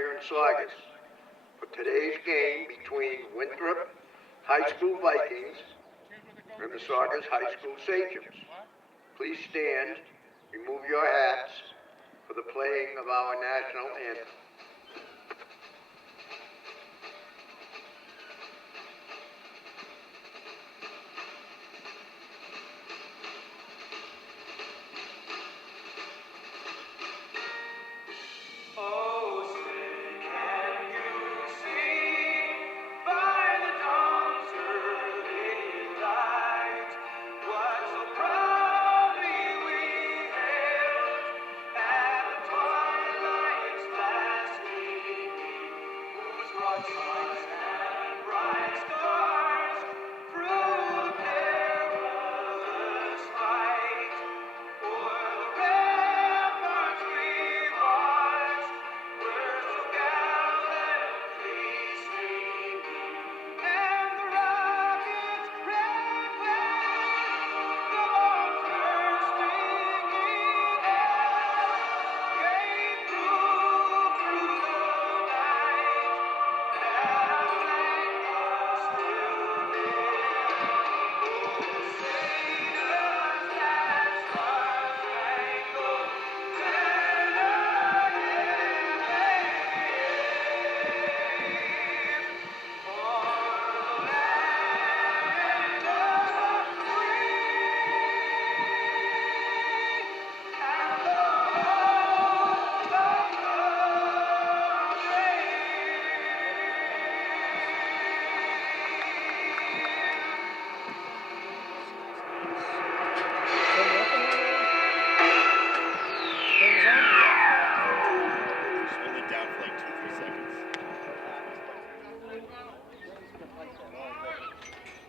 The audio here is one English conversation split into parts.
here in Saugus for today's game between Winthrop High School Vikings and the Saugus High School Sachems. Please stand, remove your hats for the playing of our national anthem.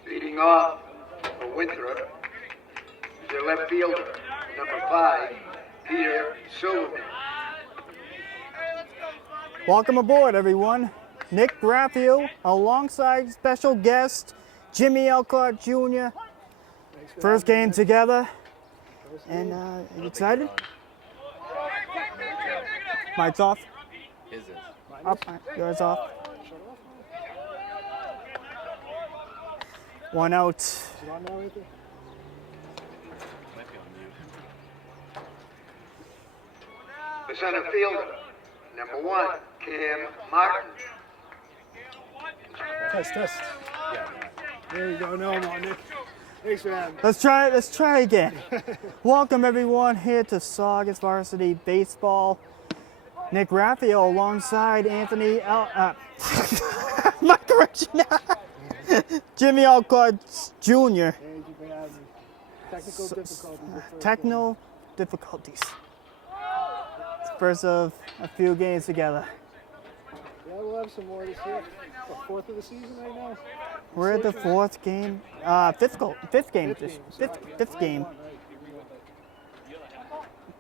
Leading off for Winthrop is their left fielder, number 5, Peter Silverman. Welcome aboard, everyone. Nick Graffeo, alongside special guest Jimmy Alcott Jr. First game together. And you excited? Mike's off. His is. Up. Yours off. 1 out. Might be on mute. The center fielder, number 1, Cam Martin. Test. Yeah. There you go. No more, Nick. Thanks for having me. Let's try again. Welcome everyone here to Saugus Varsity Baseball. Nick Graffeo alongside Anthony my correction. Jimmy Alcott Jr. Thank you for having me. Technical difficulties. Technical difficulties. It's the first of a few games together. Yeah, we'll have some more this year. The 4th of the season right now. We're at the 4th game, fifth game.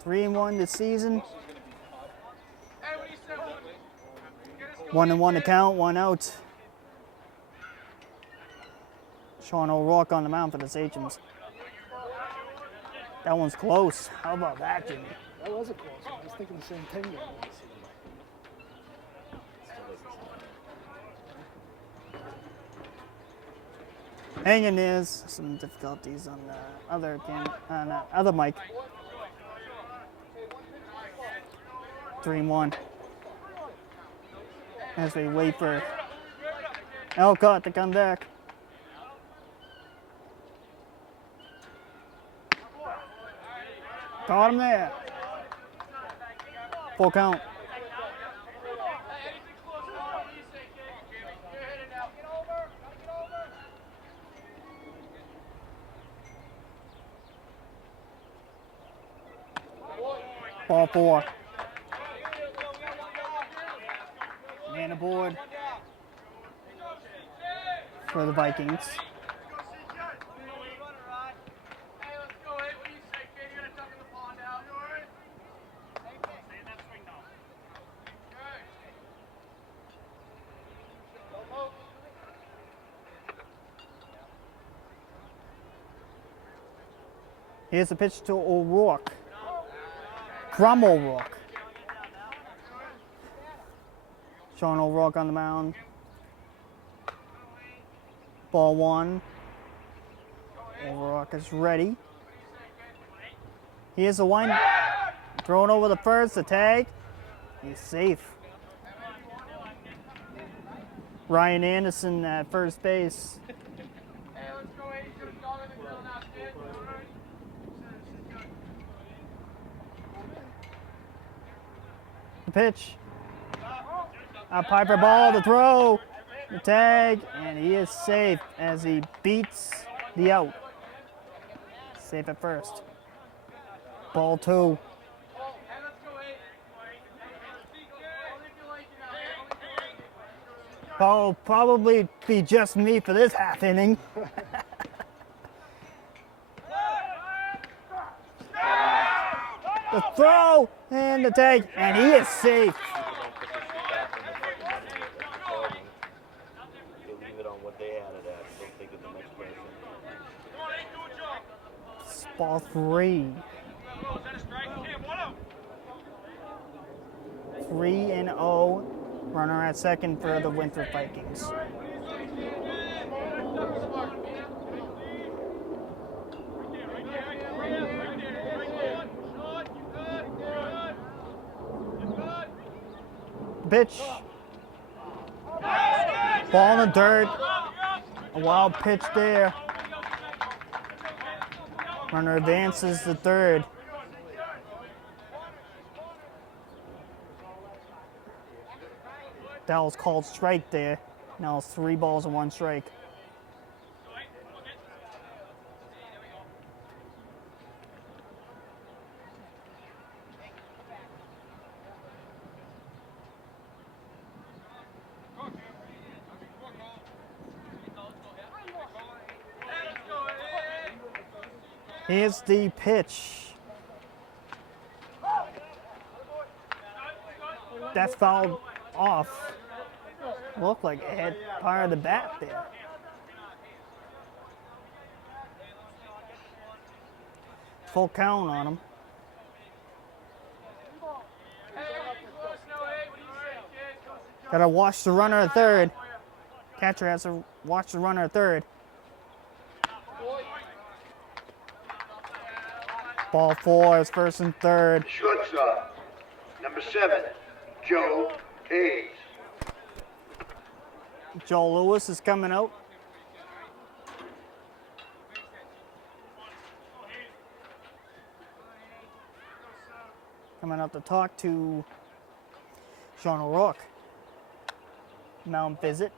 3-1 this season. 1-1 to count, 1 out. Sean O'Rourke on the mound for the Sachems. That one's close. How about that, Jimmy? That was a close one. I was thinking the same thing. Hanging is some difficulties on the other mic. 3-1. As we wait for Alcott to come back. Caught him there. Full count. Ball 4. Man aboard for the Vikings. Here's the pitch to O'Rourke. From O'Rourke. Sean O'Rourke on the mound. Ball one. O'Rourke is ready. Here's the one. Thrown over the first, the tag. He's safe. Ryan Anderson at first base. The pitch. A Piper ball, the throw, the tag, and he is safe as he beats the out. Safe at first. Ball two. Ball probably be just me for this half inning. The throw and the tag, and he is safe. They leave it on what they had it at. Don't think of the next person. It's ball three. 3-0. Runner at second for the Winthrop Vikings. Pitch. Ball in the dirt. A wild pitch there. Runner advances to third. That was called strike there. Now it's 3 balls and 1 strike. Here's the pitch. That's fouled off. Looked like it hit part of the bat there. Full count on him. Gotta watch the runner at third. Catcher has to watch the runner at third. Ball 4 is first and third. Shortstop, number 7, Joe Hayes. Joe Lewis is coming out. Coming out to talk to Sean O'Rourke. Mound visit.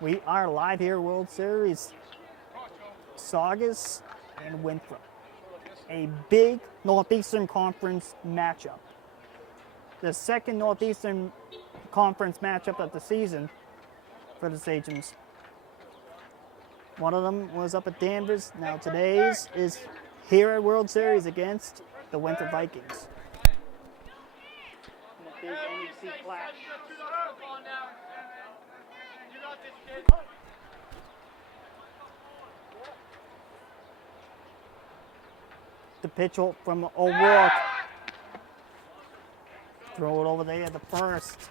We are live here, World Series. Saugus and Winthrop. A big Northeastern Conference matchup. The second Northeastern Conference matchup of the season for the Sachems. One of them was up at Danvers. Now today's is here at World Series against the Winthrop Vikings. A big NEC clash. The pitch from O'Rourke. Throw it over there at the first.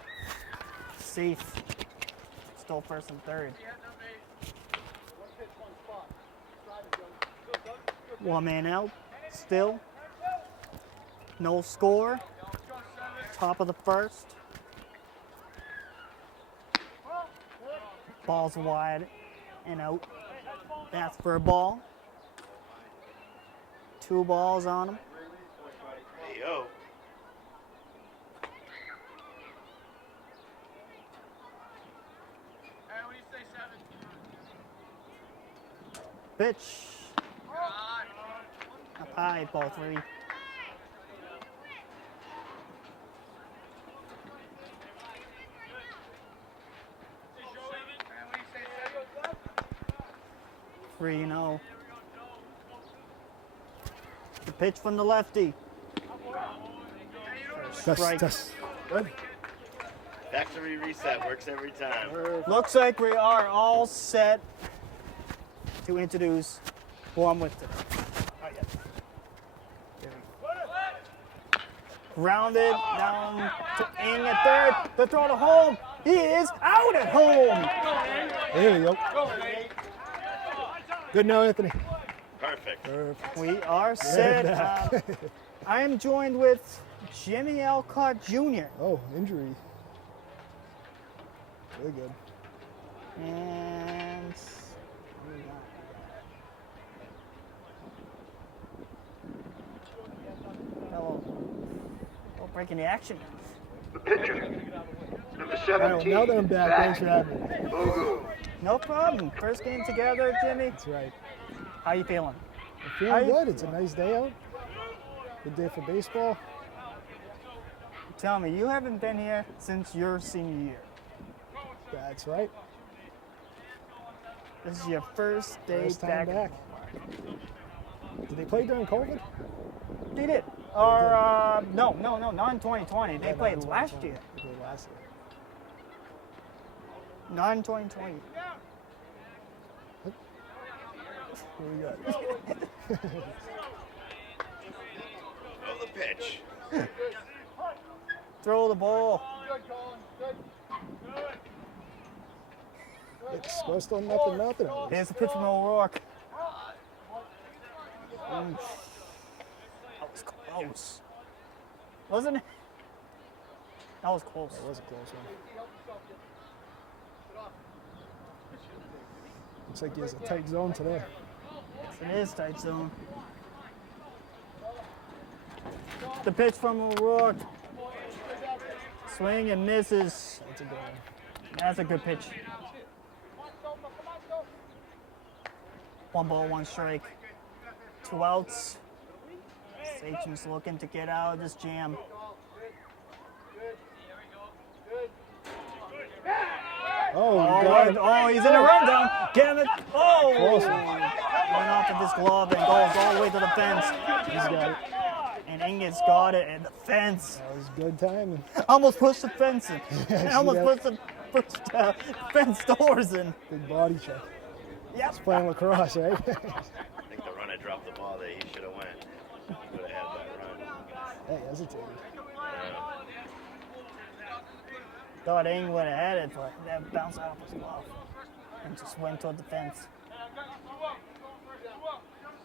Safe. Still first and third. One man out. Still. No score. Top of the first. Ball's wide and out. That's for a ball. 2 balls on him. Hey, yo. Pitch. Up high, ball 3. Three, the pitch from the lefty. Strike. Factory reset works every time. Looks like we are all set to introduce who I'm with today. There we go. Grounded down to Ing at third. The throw to home. He is out at home. There you go. Good now, Anthony. Perfect. We are set. I am joined with Jimmy Alcott Jr. Oh, injury. Very good. And breaking the action. The pitcher, number All 17. right, now that I'm back, thanks for having me. Saugus. No problem. First game together, Jimmy. That's right. How you feeling? I'm feeling good. It's a nice day out. Good day for baseball. Tell me, you haven't been here since your senior year. That's right. This is your first day First time back. Did they play during COVID? They did. Or, no, not in 2020. They Yeah, played no, it's last 2020. year. They played last year. Not in 2020. What do we got? Oh, the pitch. Throw the ball. It's still nothing. Here's the pitch from O'Rourke. That was close. Wasn't it? That was close. That was a close one. Looks like he has a tight zone today. It is tight zone. The pitch from O'Rourke. Swing and misses. That's a good one. That's a good pitch. 1 ball, 1 strike. 2 outs. Sachems looking to get out of this jam. Oh, Oh, God. oh, he's in a rundown. Get him. Oh! Close. Went off of this glove and goes all the way to the fence. He's got it. And Angus got it at the fence. That was good timing. Almost pushed the fence in. Yes, Almost yeah. pushed the fence doors in. Big body check. Yep. Playing lacrosse, right? I think the runner dropped the ball there. He should have went. He would have had that run. Hey, hesitated. Thought Ing would have had it, but that bounced off his glove and just went toward the fence.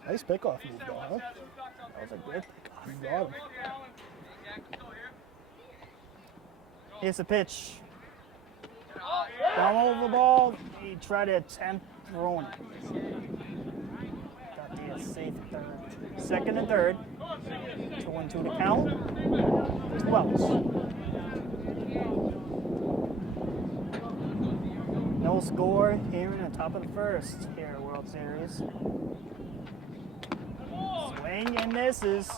Nice pickoff move, though, huh? That was a good pickoff. You got him. Here's the pitch. Down over the ball. He tried to attempt throwing it. Got the safe third. Second and third. 2-1-2 to count. 2 outs. No score here in the top of the first here at World Series. Swing and misses.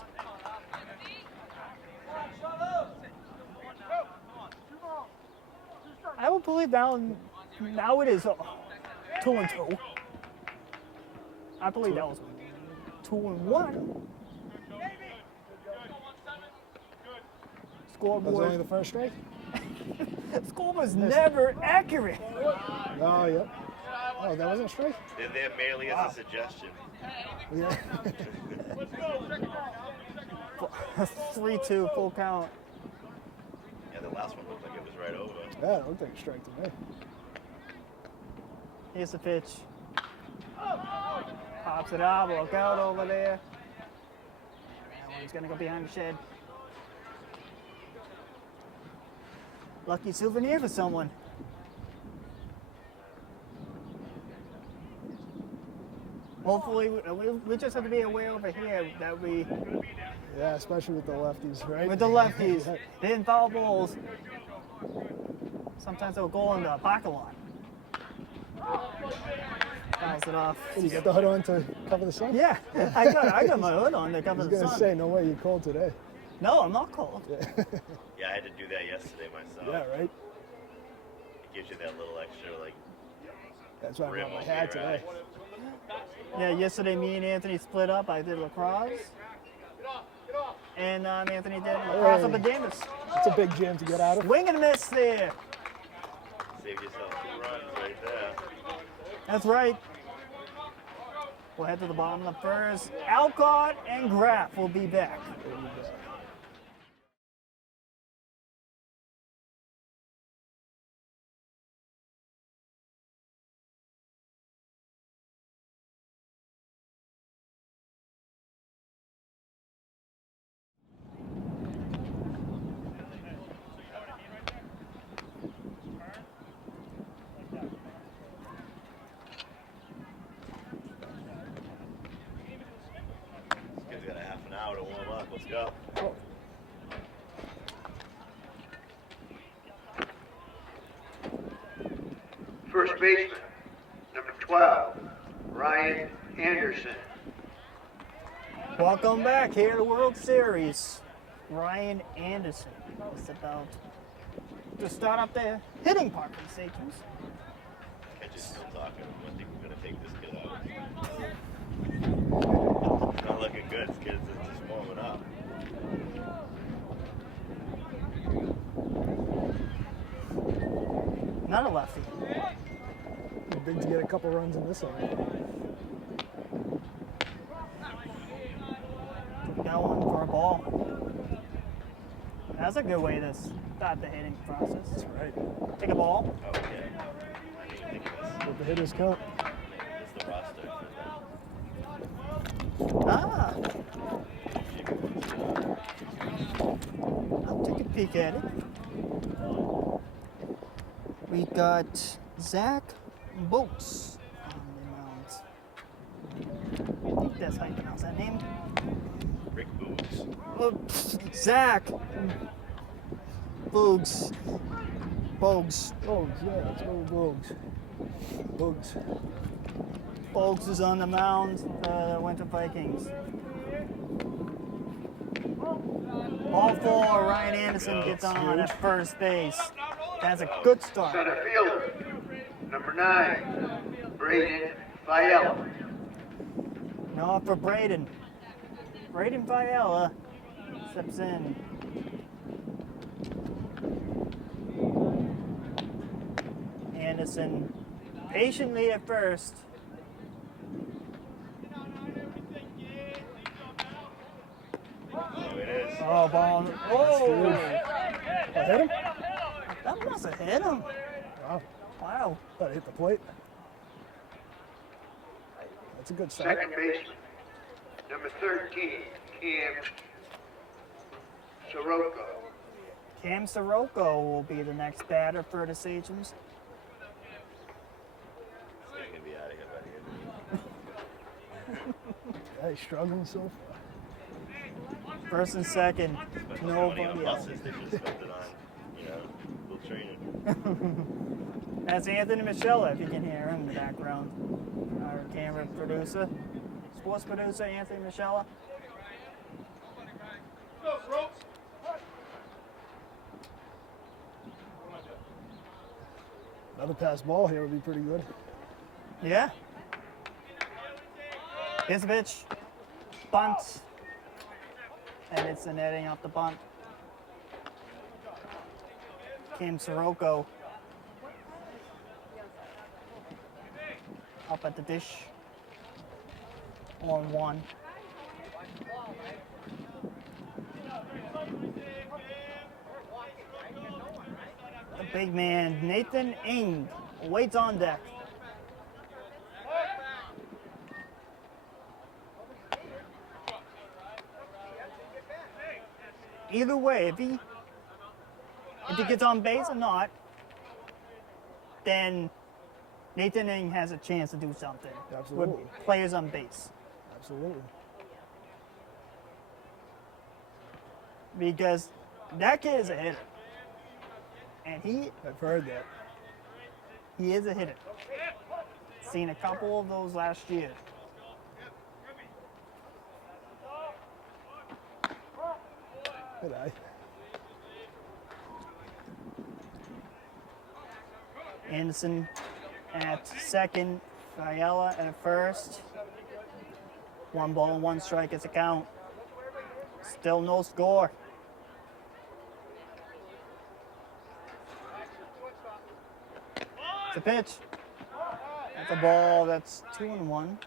I would believe now it is 2-2. I believe that was 2-1. That was only Scoreboard. the first strike? Score was never accurate. Oh, yeah. Oh, that wasn't a strike? They're there merely as a suggestion. Yeah. 3-2 full count. Yeah, the last one looked like it was right over. Yeah, it looked like a strike to me. Here's the pitch. Pops it out, walk out over there. That one's gonna go behind the shed. Lucky souvenir for someone. Hopefully, we just have to be aware over here that we, Yeah, especially with the lefties, right? with the lefties, they didn't foul balls. Sometimes they'll go in the parking lot. Fouls it off. You got the hood on to cover the sun? Yeah, I got my hood on to I cover was the going to sun. say, no way you're cold today. No, I'm not cold. Yeah, I had to do that yesterday myself. Yeah, right? It gives you that little extra, like, That's why I rim brought my over hat your today. eye. Yeah, yesterday me and Anthony split up. I did lacrosse. And Anthony did lacrosse up at Davis. It's a big jam to get out of. Swing and miss there. Save yourself 2 runs right there. That's right. We'll head to the bottom of the first. Alcott and Graff will be back. hour to warm up. Let's go. Oh, First baseman, number 12, Ryan Anderson. Welcome back here to the World Series. Ryan Anderson is about to start up the hitting part for the Sachems. I just still talking. I think we're gonna take this kid out. It's not looking good. This kid's just warming up. Another lefty. big to get a couple runs in this inning. Got one for a ball. That's a good way to start the hitting process. That's right. Take a ball. Oh, yeah. I didn't even think of this. Let the hitters count. It's the roster for Ah, I'll take a peek at it. We got Zach Boats on the mound. I think that's how you pronounce that name. Rick Boots. Oh, Zach Boogs. Bogues. Bogues, yeah, let's go with Bogues. Bogues. Bogues is on the mound, Winthrop Vikings. Ball four, Ryan Anderson gets on at first base. That's a good start. Center fielder, number 9, Braden Fiella. No, for Braden. Braden Fiella steps in. Anderson patiently at first. There it is. Oh, ball. Oh! I hit him? That must have hit him. Wow. Wow. Thought I hit the plate. That's a good start. Second baseman, number 13, Cam Sirocco. Cam Sirocco will be the next batter for the Sachems. This guy can be out of here by the end of Yeah, he's struggling so far. First and second. the year. Spend money on Nobody else. buses. They should spend it on, little training. That's Anthony Moschella, if you can hear him in the background. Our camera producer, sports producer, Anthony Moschella. Another pass ball here would be pretty good. Yeah. Here's a pitch. Bunt. And it's the netting off the bunt. Cam Sirocco up at the dish. 1-1. The big man, Nathan Ing, waits on deck. Either way, if he gets on base or not, then Nathan Ing has a chance to do something Absolutely. with players on base. Absolutely. Because that kid is a hitter. And I've heard that. he is a hitter. Seen a couple of those last year. Good eye. Anderson at second, Fiella at first. 1 ball, 1 strike is a count. Still no score. It's a pitch. That's a ball. That's 2-1.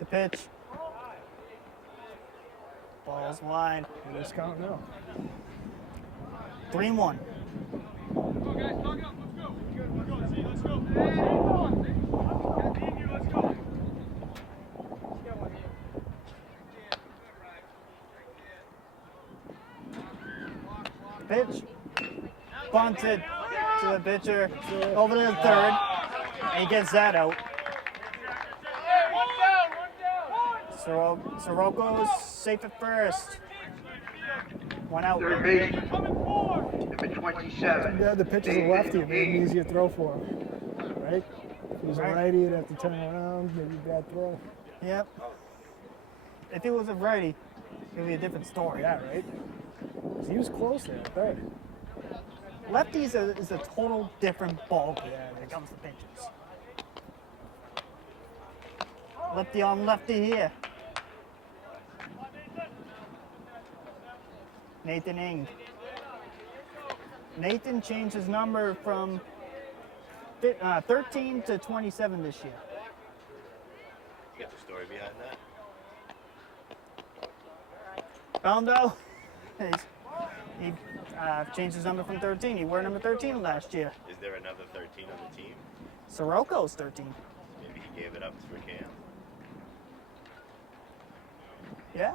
The pitch. Ball's wide. It is count now. 3-1. pitch. Bunted to the pitcher. Over to the third. And he gets that out. Soroko's safe at first. One out. Third baseman, number 27. Yeah, the pitcher's a lefty. It made it easier throw for him. Right? If he was a righty, he'd have to turn around. Maybe bad throw. Yep. If he was a righty, it would be a different story. Yeah, right? He was close there, third. Lefties is a total different ballgame when it comes to pitches. Lefty on lefty here. Nathan Ing. Nathan changed his number from 13 to 27 this year. You got the story behind that? Found out he changed his number from 13. He wore number 13 last year. Is there another 13 on the team? Soroko's 13. Maybe he gave it up for Cam. Yeah.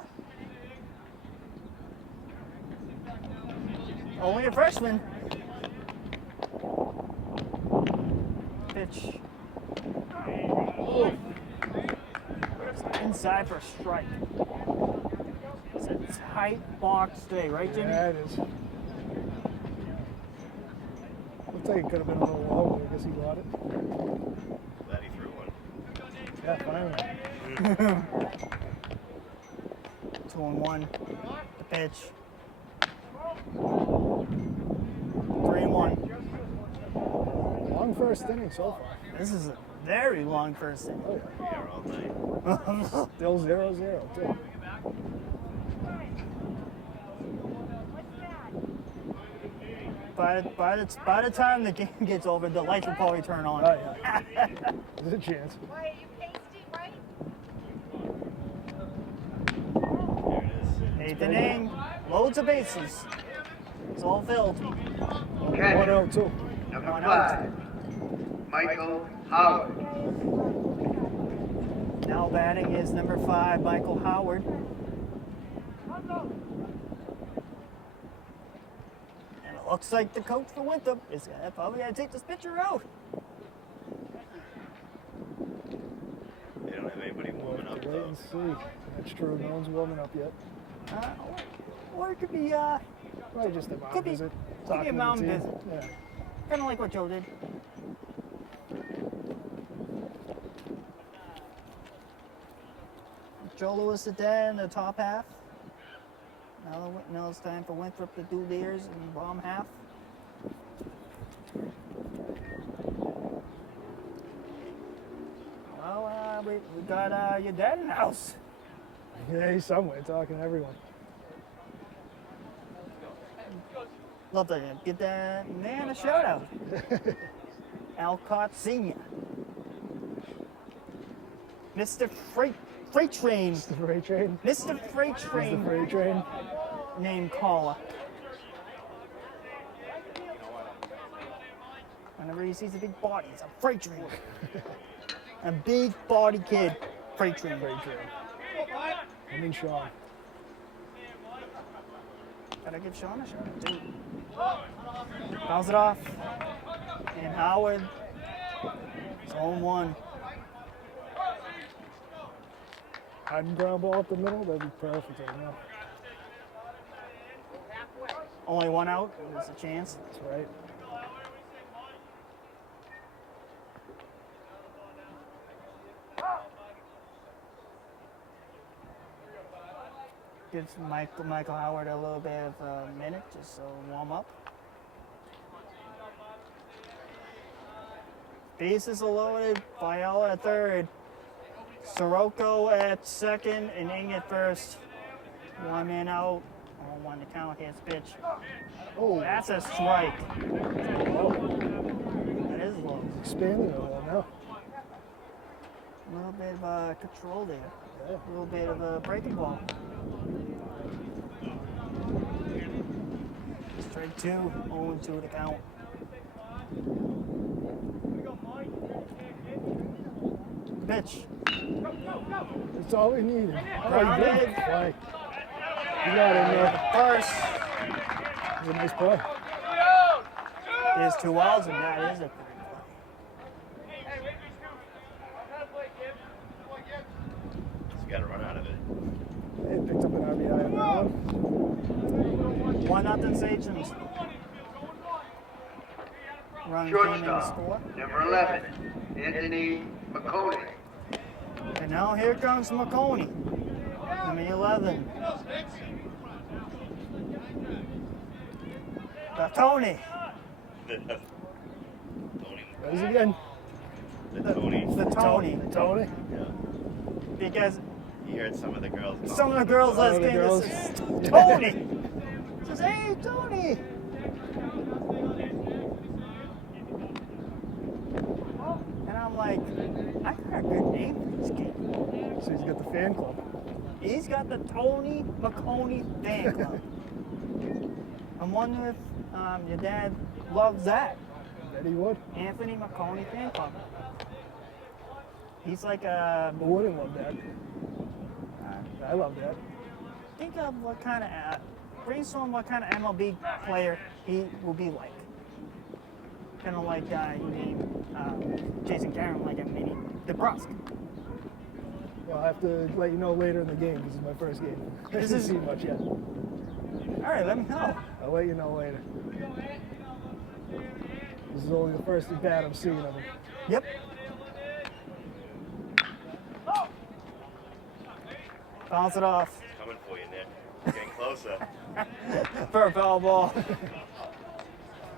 Only a freshman. Pitch. Ooh. Inside for a strike. It's a tight box today, right, Jimmy? Yeah, it is. Looks like it could have been a little low, but I guess he got it. Glad he threw one. Yeah, finally. 2-1. The pitch. 3-1. Long first inning so far. This is a very long first inning. Oh, We are all night. Still 0-0, too. By the time the game gets over, the lights will probably turn on. Oh, yeah. There's a chance. Why are you pasty, right? There it is. Eighth inning, loads of bases. It's all filled. Catcher, 1-0, number One 5, Michael Howard. Now batting is number 5, Michael Howard. And it looks like the coach for Winthrop is probably going to take this pitcher out. They don't have anybody warming up Wait though. and see. That's true. No one's warming up yet. Or it could be Probably just a mound Could be- visit. could be a Talking to the mound team. visit. Yeah. kind of like what Joe did. Joe Lewis did that in the top half. Now it's time for Winthrop to do theirs in the bottom half. Well, we got your dad in the house. Yeah, he's somewhere talking to everyone. Love to get that man a shout out. Alcott Sr. Mr. Freight Train. The freight train. Mr. Freight He's the Train freight train. name caller. Whenever he sees a big body, it's a freight train. A big body kid, freight train. Freight train. I mean, Sean. Gotta give Sean a shot too. Bounce it off. And Howard. It's 0-1. Hiding ground ball up the middle, that'd be perfect right now. Only one out. There's a chance. That's right. Gives Michael Howard a little bit of a minute just to warm up. Bases are loaded. Fiala at third. Sirocco at second and Ing at first. One man out. 0-1 to count. Here's pitch. Oh, That's a strike. That is low. expanding a little now. A little bit of control there. Yeah. A little bit of a breaking ball. Strike 2, 0-2 to count. Pitch. That's all we needed. Oh, you Grounded. did. Play. You got it, man. First. was a nice play. There's 2 outs, and that is a great play. He's got to run out of it. They picked up an RBI on that one. 1-0 Sachems. Run came in to Shortstop, score. number 11, Anthony McConey. And now here comes McConey. Number 11. Tony. Tony. Raise again. The Tony. The Tony. Tony. Yeah. Because You heard some of the girls. some of the girls last the game girls. this is Tony. Says, hey, Tony. And I'm like, I got a good name for this kid. So he's got the fan club. He's got the Tony McConey fan club. I'm wondering if your dad loves that. Bet he would. Anthony McConey fan club. He's like a. Who wouldn't love that? I love that. Think of what kind of. Brainstorm what kind of MLB player he will be like. Kind of like you name Jason Caron like a mini DeBrusque. Well, I'll have to let you know later in the game. This is my first game. I This haven't is- seen much yet. All right, let me know. I'll let you know later. This is only the first at bat I'm seeing of him. Yep. Bounce it off Coming for you, Nick. Getting closer. for a foul ball.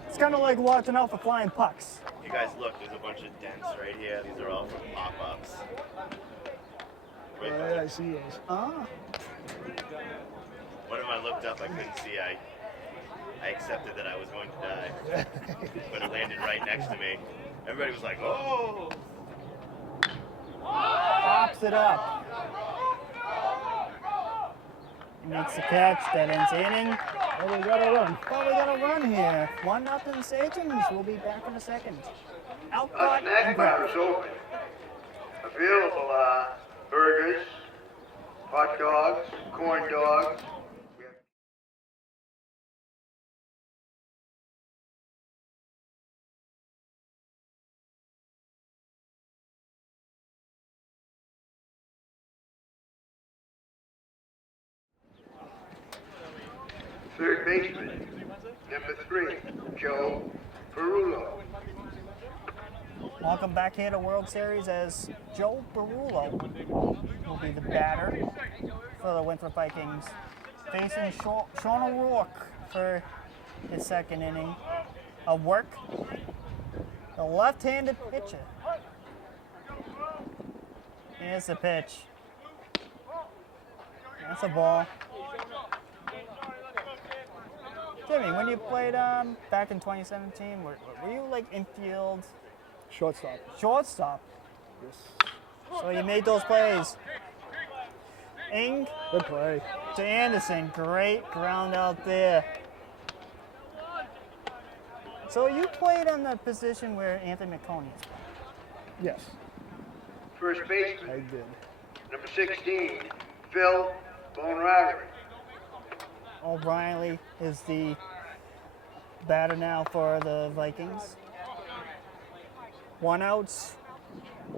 It's kind of like watching out for flying pucks. You guys look, there's a bunch of dents right here. These are all from pop-ups. Right Yeah, behind. I see those. Ah. One of them I looked up, I couldn't see. I accepted that I was going to die. But it landed right next to me. Everybody was like, oh! Pops it up. Makes the catch. That ends the inning. Oh, we got a run. Well, we got a run here. 1-0 Sachems. We'll be back in a second. Alcott Snack and bar is open. Available burgers, hot dogs, corn dogs. Third baseman, number 3, Joe Perullo. Welcome back here to World Series as Joe Barullo will be the batter for the Winthrop Vikings, facing Sean O'Rourke for his second inning of work. The left-handed pitcher. Here's the pitch. That's a ball. Jimmy, when you played back in 2017, were you like infield, Shortstop. shortstop? Yes. So you made those plays. Ing Good play. to Anderson, great ground out there. So you played on the position where Anthony McConey is. Yes, First I baseman, did. number 16, Phil Bonrari. O'Reilly is the batter now for the Vikings. 1 out.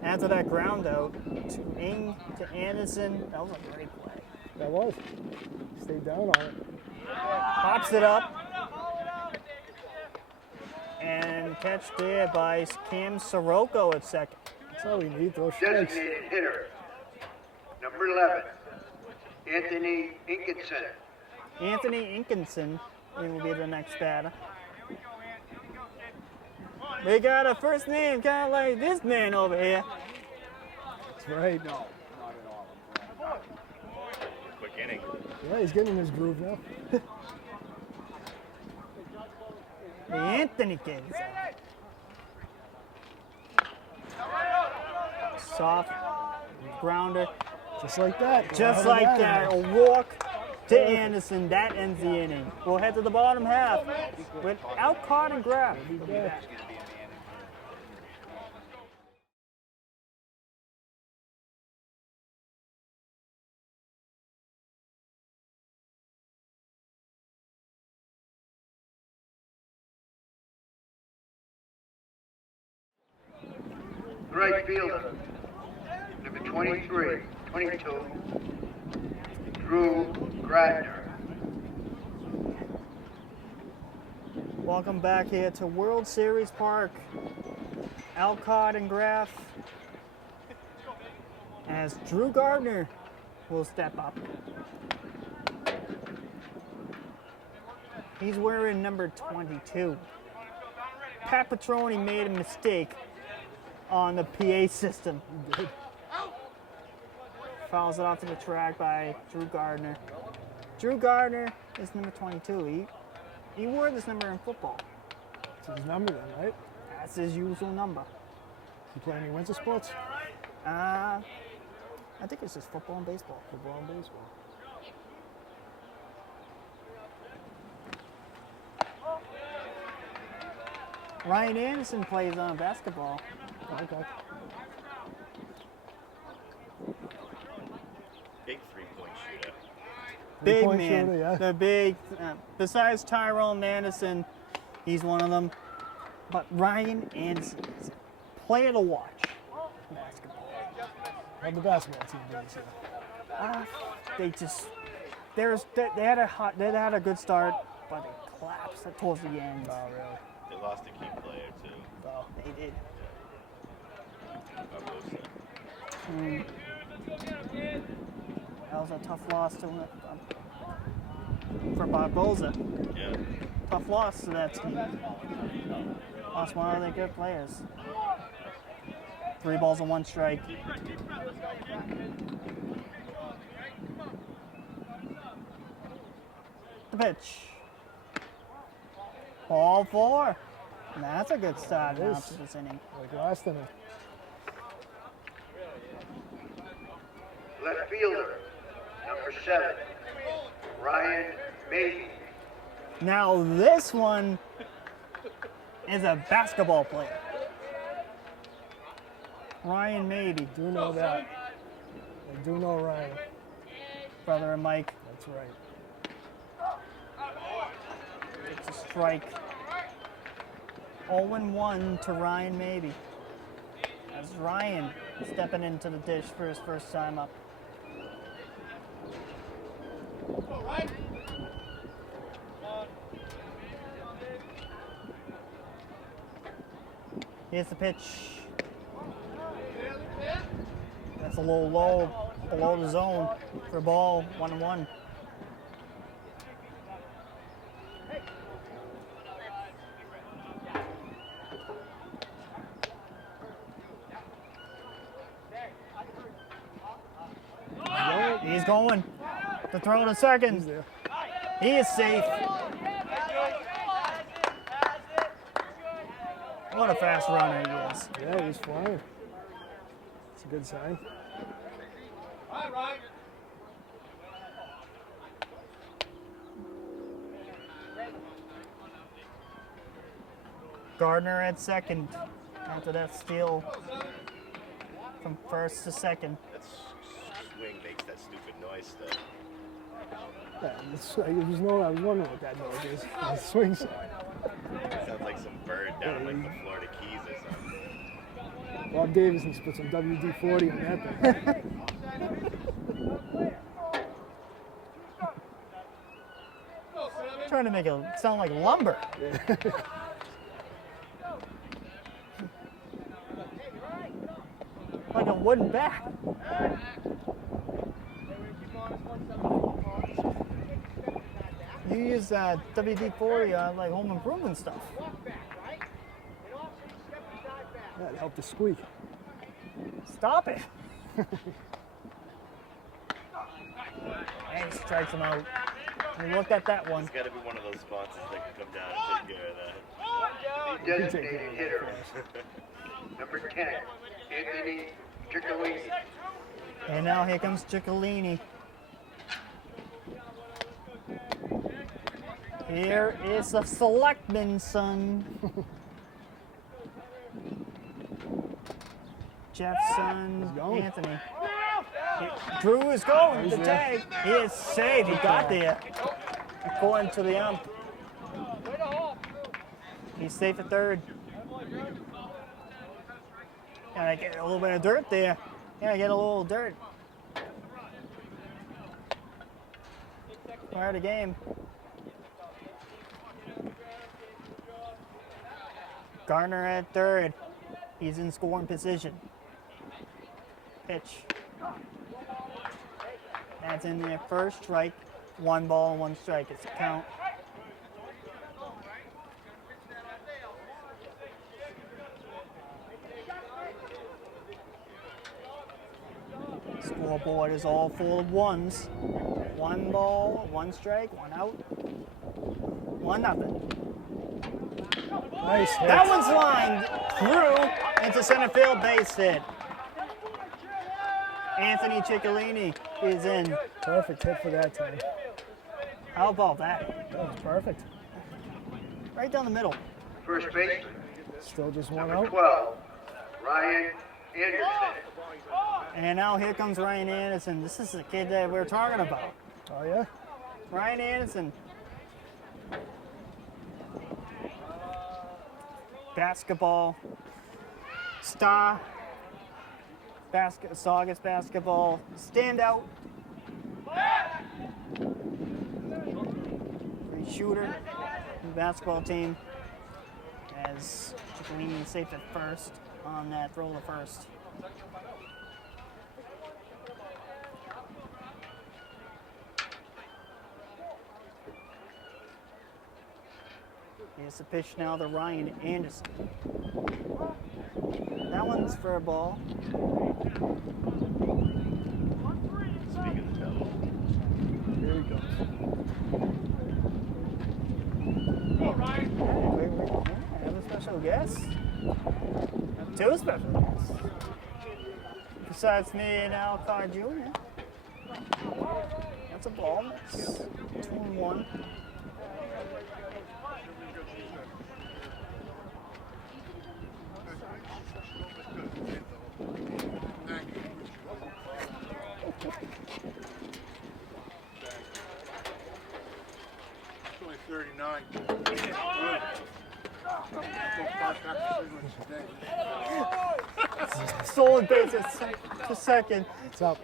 After that ground out to Ing to Anderson. That was a great play. That was. Stayed down on it. Pops it up. And catch there by Cam Sirocco at second. That's all we need. Those strikes. Designated hitter, number 11, Anthony Inkinson. Anthony Inkinson will be the next batter. We got a first name kind of like this man over here. That's right. No. Quick inning. Yeah, he's getting in his groove now. The Anthony kid. Soft grounder. Just like that. Just like that. A walk to Anderson. That ends the inning. We'll head to the bottom half with Alcott and Graffeo. right fielder, number 23, 22, Drew Gradner. Welcome back here to World Series Park. Alcott and Graff. As Drew Gardner will step up. He's wearing number 22. Pat Petroni made a mistake on the PA system. Fouls it off to the track by Drew Gardner. Drew Gardner is number 22. He wore this number in football. It's his number then, right? That's his usual number. You play any winter sports? I think it's just football and baseball. Football and baseball. Ryan Anderson plays on basketball. Okay. Big three-point shooter. Big Three-point man. shooter, yeah. The big, besides Tyrone Anderson, he's one of them. But Ryan Anderson is a player to watch in basketball. How'd the basketball team do this year? They had a good start, but they collapsed towards the end. Oh, really? They lost a key player, too. Oh. They did. Barbosa. That was a tough loss to for Barbosa. Yeah. Tough loss to that team. Lost one of their good players. 3 balls and 1 strike. The pitch. Ball 4. And that's a good start now to this inning. Like last inning. Left fielder, number 7, Ryan Mabey. Now this one is a basketball player. Ryan Mabey, Do know that. I do know Ryan. brother of Mike. That's right. It's a strike. 0-1 to Ryan Mabey. As Ryan stepping into the dish for his first time up. Here's the pitch. That's a little low, below the zone for ball, 1-1. He's going to throw to second. He's there. He is safe. What a fast runner he is. Yeah, he's flying. It's a good sign. Gardner at second after that steal from first to second. That swing makes that stupid noise still. Yeah, I was wondering what that noise is. The swing sound. Sounds like some bird down like the Florida Keys or something. Bob Davis needs to put some WD-40 on that thing. Trying to make it sound like lumber. Like a wooden bat. You use WD-40 on like home improvement stuff. That helped the squeak. Stop it. And he strikes him out. We looked at that one. It's got to be one of those sponsors that can come down and take care of that. The designated hitter, number 10, Anthony Ciccolini. And now here comes Ciccolini. Here is the selectman's son. Jeff's son, going. Anthony. Drew is going to tag. He is safe. He got there. According to the ump. He's safe at third. Gotta get a little bit of dirt there. Gotta get a little dirt. Part of the game. Gardner at third. He's in scoring position. Pitch. That's in there. First strike. 1 ball, 1 strike. It's a count. Scoreboard is all full of ones. 1 ball, 1 strike, 1 out. 1-0. Nice hit. That one's lined through into center field, base hit. Anthony Ciccolini is in. Perfect hit for that time. How about that? That was perfect. Right down the middle. First baseman, Still just one number out. 12, Ryan Anderson. And now here comes Ryan Anderson. This is the kid that we're talking about. Oh, yeah? Ryan Anderson. Basketball star. Saugus basketball standout. Great shooter. The basketball team. As Ciccolini safe at first on that throw to first. Here's the pitch now to Ryan Anderson. That one's for a ball. Speaking of the devil. Here he goes. Wait, I have a special guest. I have 2 special guests. Besides me and Alcott Jr. That's a ball. It's 2-1. It's only 39. Stolen base at second. What's up?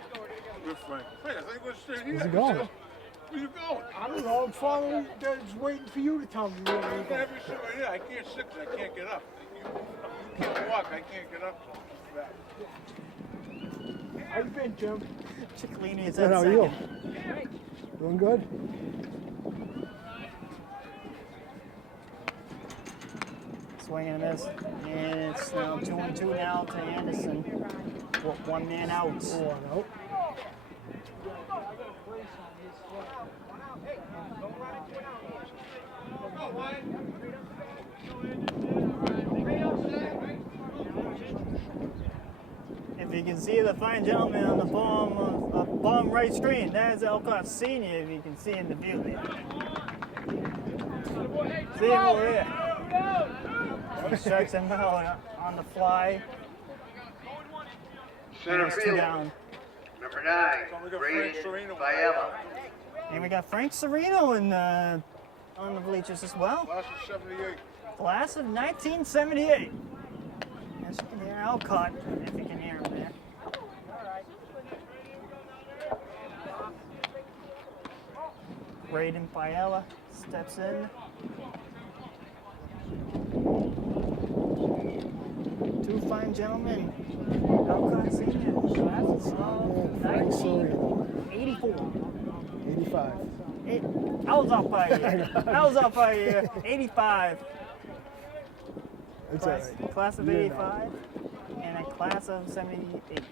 Good Frank. Hey, I think we're staying here. Where's he going? Where you going? I don't know. I'm following. Just waiting for you to tell me where you're going. Every single day, I can't sit 'cause I can't get up. You can't walk, I can't get up. So I'm back. How you been, Jim? Ciccolini is Good, at how are you? second. Doing good? Swing and a miss. And it's now 2-2 now to Anderson. 1 man out. One out. If you can see the fine gentleman on the bottom right screen, that is Alcott Senior, if you can see in the view there. See him over there. He strikes him out on the fly. Center It's 2 field, down. number 9, So we got Braden Frank Sereno. Viella. And we got Frank Sereno in on the bleachers as well. Last is 78. Class of 1978. As you can hear Alcott, if you can hear him there. Braden Fiella steps in. 2 fine gentlemen. Alcott Senior. Class of Frank Sereno. 84. 85. I was off by a year. I was off by a year. 85. It's all right. Class of You know. 85 and a class of 78.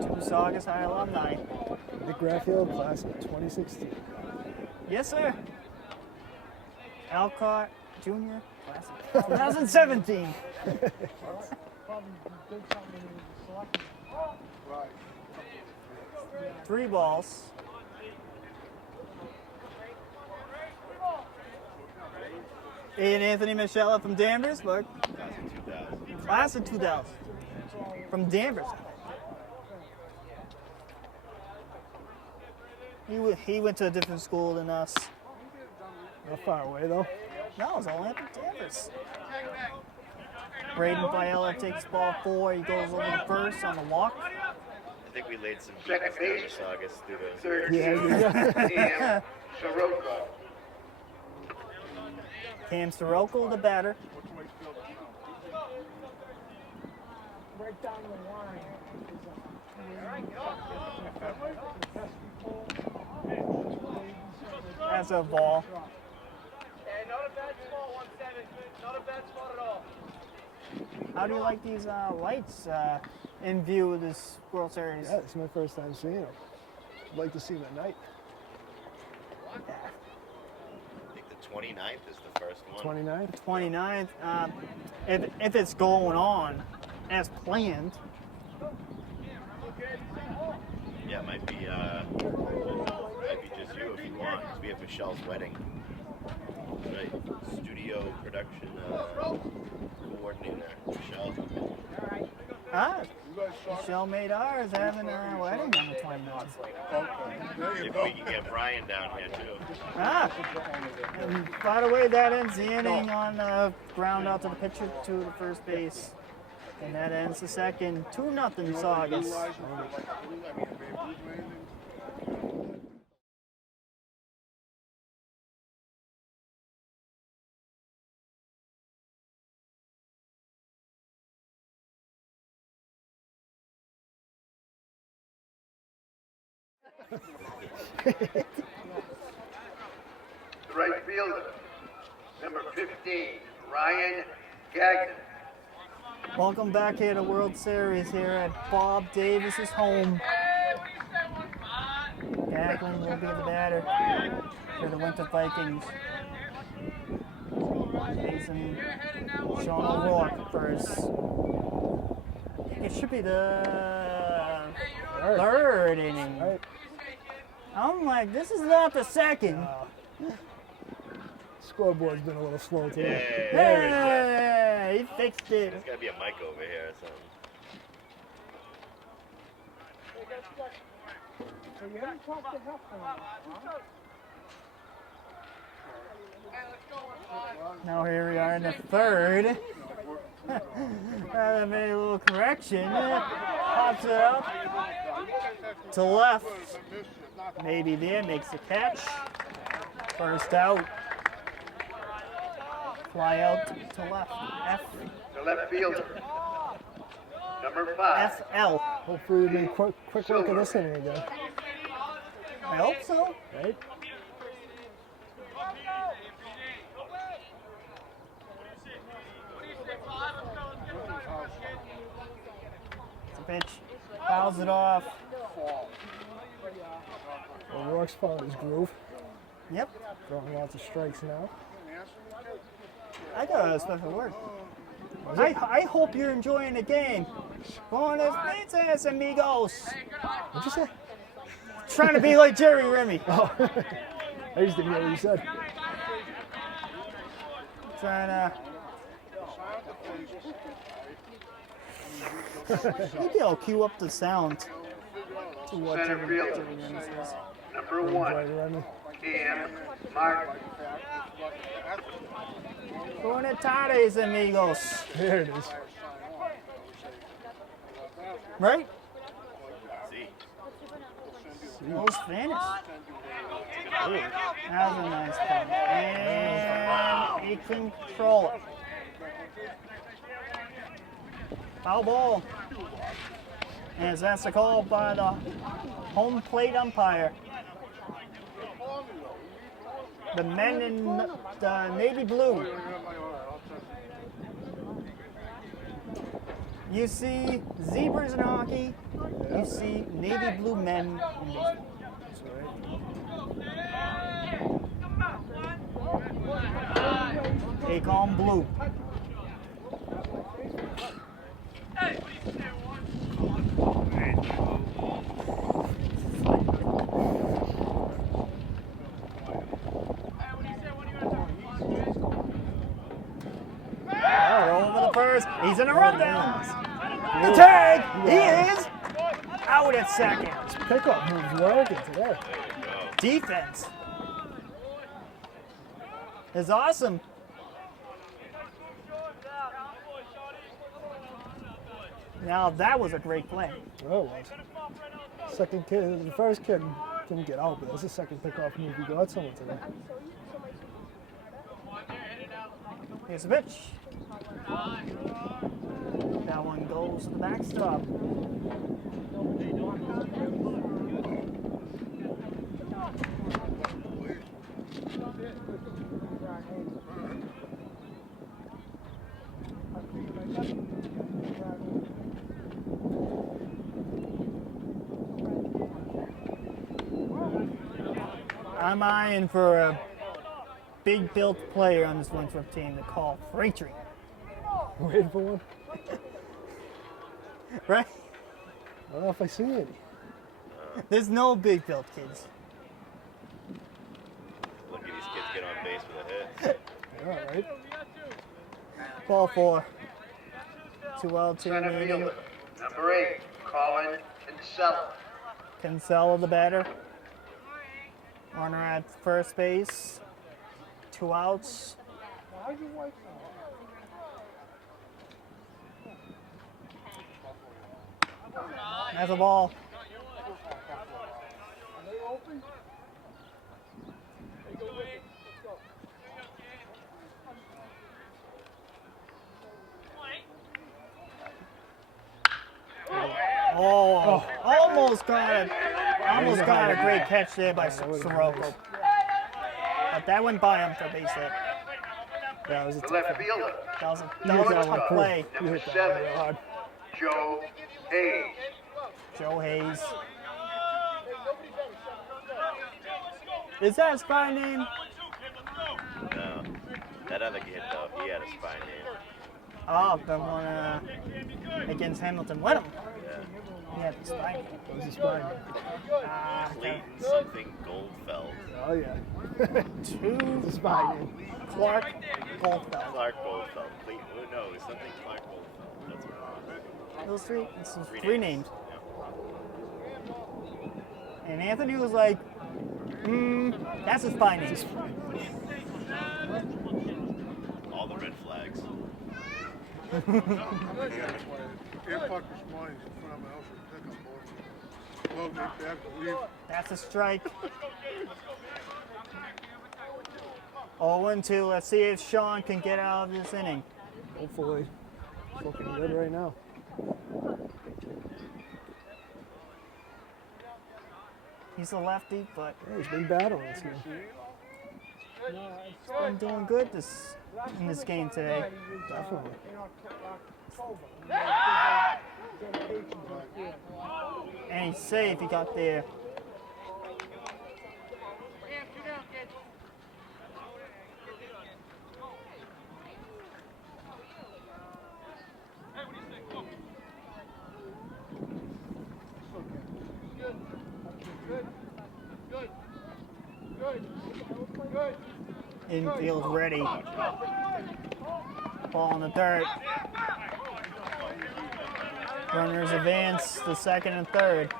Two Saugus High alumni. Nick Graffeo, class of 2016. Yes, sir. Alcott Jr., class of 2017. Probably did something in the select. Right. 3 balls. And Anthony Moschella from Danversburg. Class of 2000. From Danvers. He went to a different school than us. Not far away, though. No, it was Olympic Danvers. Braden Viola takes ball 4. He goes over the first on the walk. I think we laid some Second beats down to base. Saugus through those Third years. Cam Soroka. Cam Soroka, the batter. Right down the line. That's a ball. Hey, not a bad spot, 1-7. Not a bad spot at all. How do you like these lights in view of this World Series? Yeah, it's my first time seeing them. I'd like to see them at night. I think the 29th is the first one. 29th? 29th. If it's going on as planned, Yeah, it might be just you if you want, because we have Michelle's wedding. Right, studio production coordinator, Michelle. Michelle made ours having a wedding on the 29th. If we can get Brian down here too. And by the way, that ends the inning on the ground out to the pitcher to the first base. And that ends the second. 2-0 Saugus. Right fielder, number 15, Ryan Gagnon. Welcome back here to World Series here at Bob Davis's home. Gagnon will be the batter for the Winthrop Vikings. Facing Sean O'Rourke first. It should be the third inning. Right. I'm like, this is not the second. Scoreboard's been a little slow today. Hey, he fixed it. There's gotta be a mic over here or something. So you haven't talked to Huff Now here we are in the third. I made a little correction. Pops it up to left. Maybe there, makes the catch. First out. Fly out to left. F. The left fielder, number 5, FL. Hopefully we make quick work of this inning again. I hope so. Right? It's a pitch. Fouls it off. O'Rourke's found his groove. Yep. Throwing lots of strikes now. I got a special word. I hope you're enjoying the game. Buenas noches, amigos. What'd you say? Trying to be like Jerry Remy. Oh, I just didn't hear what you said. Trying to. Maybe I'll cue up the sound to what Center Jerry field. Remy says. number Enjoy 1, the Remy. Cam Martin. Buenas tardes, amigos. There it is. Right? See, No Spanish. That was a nice thing. And he can control it. Foul ball. As that's the call by the home plate umpire. The men in the navy blue. You see zebras in hockey. You see navy blue men in baseball. Take on blue. Over the first. He's in a rundown. The tag. He is out at second. Pickup moves working today. Defense is awesome. Now that was a great play. Oh, it was. Second kid, the first kid didn't get out, but that's the second pickoff move. You got someone today. Here's the pitch. That one goes to the backstop. I'm eyeing for a big built player on this Winthrop team to call Freightree. Waiting for one. Right? I don't know if I see any. There's no big built kids. Look at these kids get on base with a hit. Yeah, right? Ball 4. 2 out, 2 Center remaining. fielder, number 8, Colin Kinsella. Kinsella the batter. Runner at first base. 2 outs. That's a ball. Oh, almost got it. Almost got a great catch there by Sirocco. But that went by him for base hit. That was a The tough left one. fielder, That was a that one tough play. You number hit that 7, real hard. Joe Hayes. Joe Hayes. Is that his spy name? No. That other kid, though, he had a spy name. Oh, the one against Hamilton Wenham. Yeah. He had the spy name. That was a spine. Clayton something Goldfeld. Oh, yeah. Two It's a spine. Clark Goldfeld. Clark Goldfeld. Clayton, oh, no, it's something Clark Goldfeld. That's what Those three, this is it was. three names. And Anthony was like, that's his spy name. Yeah. All the red flags. Airport this morning in front of my house for pickup. Well, they have to leave. That's a strike. 0-2. Let's see if Sean can get out of this inning. Hopefully. Looking good right now. He's a lefty, but Yeah, he's been battling this game. he's been doing good in this game today. Definitely. And he's safe. He got there. Infield ready. Ball in the dirt. Runners advance to second and third.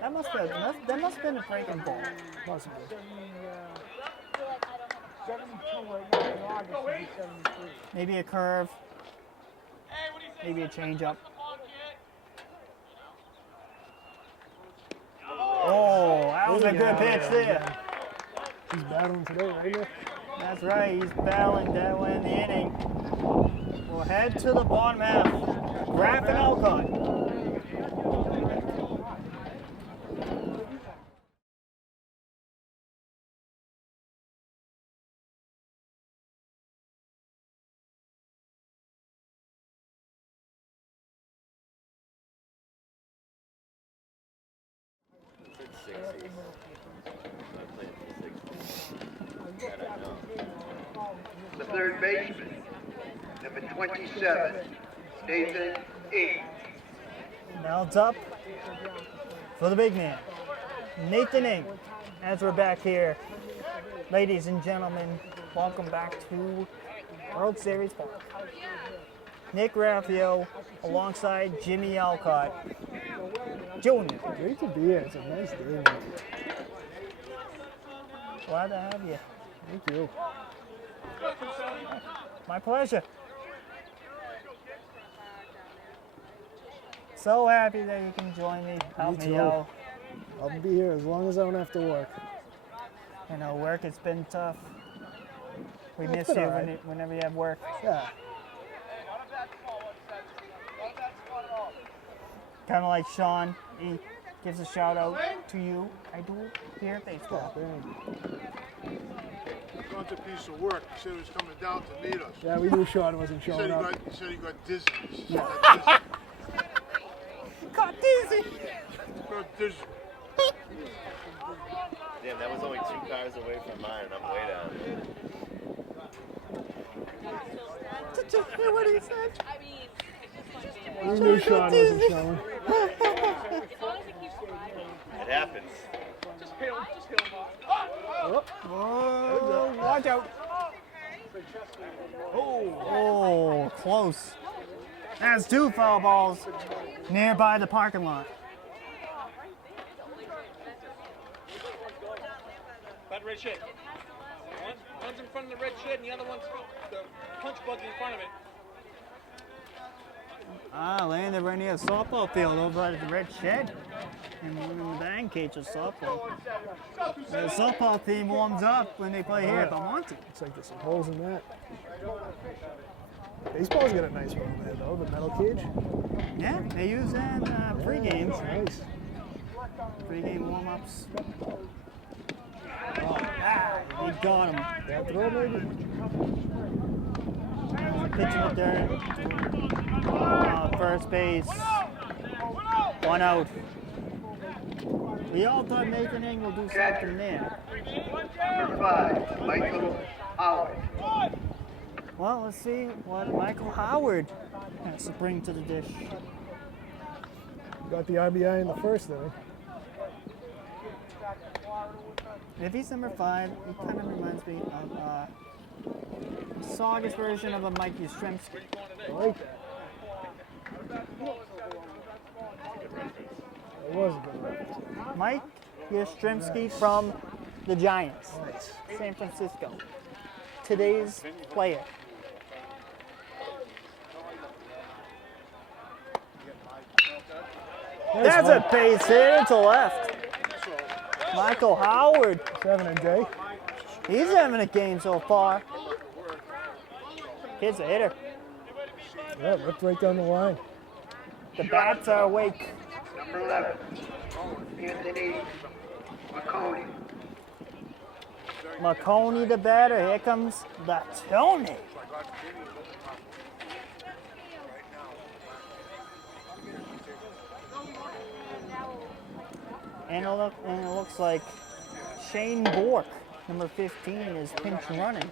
That must have been a breaking ball. Possibly. 72 right now in August will be 73. Maybe a curve. Maybe a changeup. Oh, that was a good pitch there. He's battling today, right now. That's right, he's battling that way in the inning. We'll head to the bottom half. Graffeo and Alcott. It's 60. I played for 60. I don't know. The third baseman, number 27, Nathan E. Now it's up for the big man, Nathan Ing. As we're back here, ladies and gentlemen, welcome back to World Series Park. Nick Graffeo alongside Jimmy Alcott Jr. Great to be here. It's a nice day. Glad to have you. Thank you. My pleasure. So happy that you can join me, help me too. out. I'll be here as long as I don't have to work. You know, work has been tough. We It's miss been you all right. whenever you have work. Yeah. Kind of like Sean, he gives a shout out to you. I do hear baseball. Sean's a piece of work. He said he was coming down to meet us. Yeah, we knew Sean wasn't He said showing up. he said he got dizzy. Got dizzy. Got dizzy. Damn, that was only 2 cars away from mine, and I'm way down. Did you hear what he said? We knew Sean wasn't showing. It happens. Oh, watch out. Oh, close. That's 2 foul balls nearby the parking lot. That red shed. One's in front of the red shed and the other one's the punch buggy in front of it. Landed right near the softball field over at the red shed. And we're in the batting cage of softball. The softball team warms up when they play here at Belmonte. Looks like there's some holes in that. Baseball's got a nice one there, though, the metal cage. Yeah, they use that in pre-games. Nice. Pre-game warm-ups. He got him. Bad throw, maybe? Pitching it there. First base. 1 out. We all thought Nathan Eng will do something there. Number 5, Michael Howard. Well, let's see what Michael Howard has to bring to the dish. Got the RBI in the first inning. If he's number 5, he kind of reminds me of a Saugus version of a Mike Yastrzemski. I like that. It was a good reference. Mike Yastrzemski from the Giants, Nice. San Francisco. Today's player. That's a base hit to left. Michael Howard. Having a day. He's having a game so far. Kid's a hitter. Yeah, ripped right down the line. The bats are awake. Number 11, Anthony McConey. McConey the batter. Here comes the Tony. And it looks like Shane Bork, number 15, is pinch running.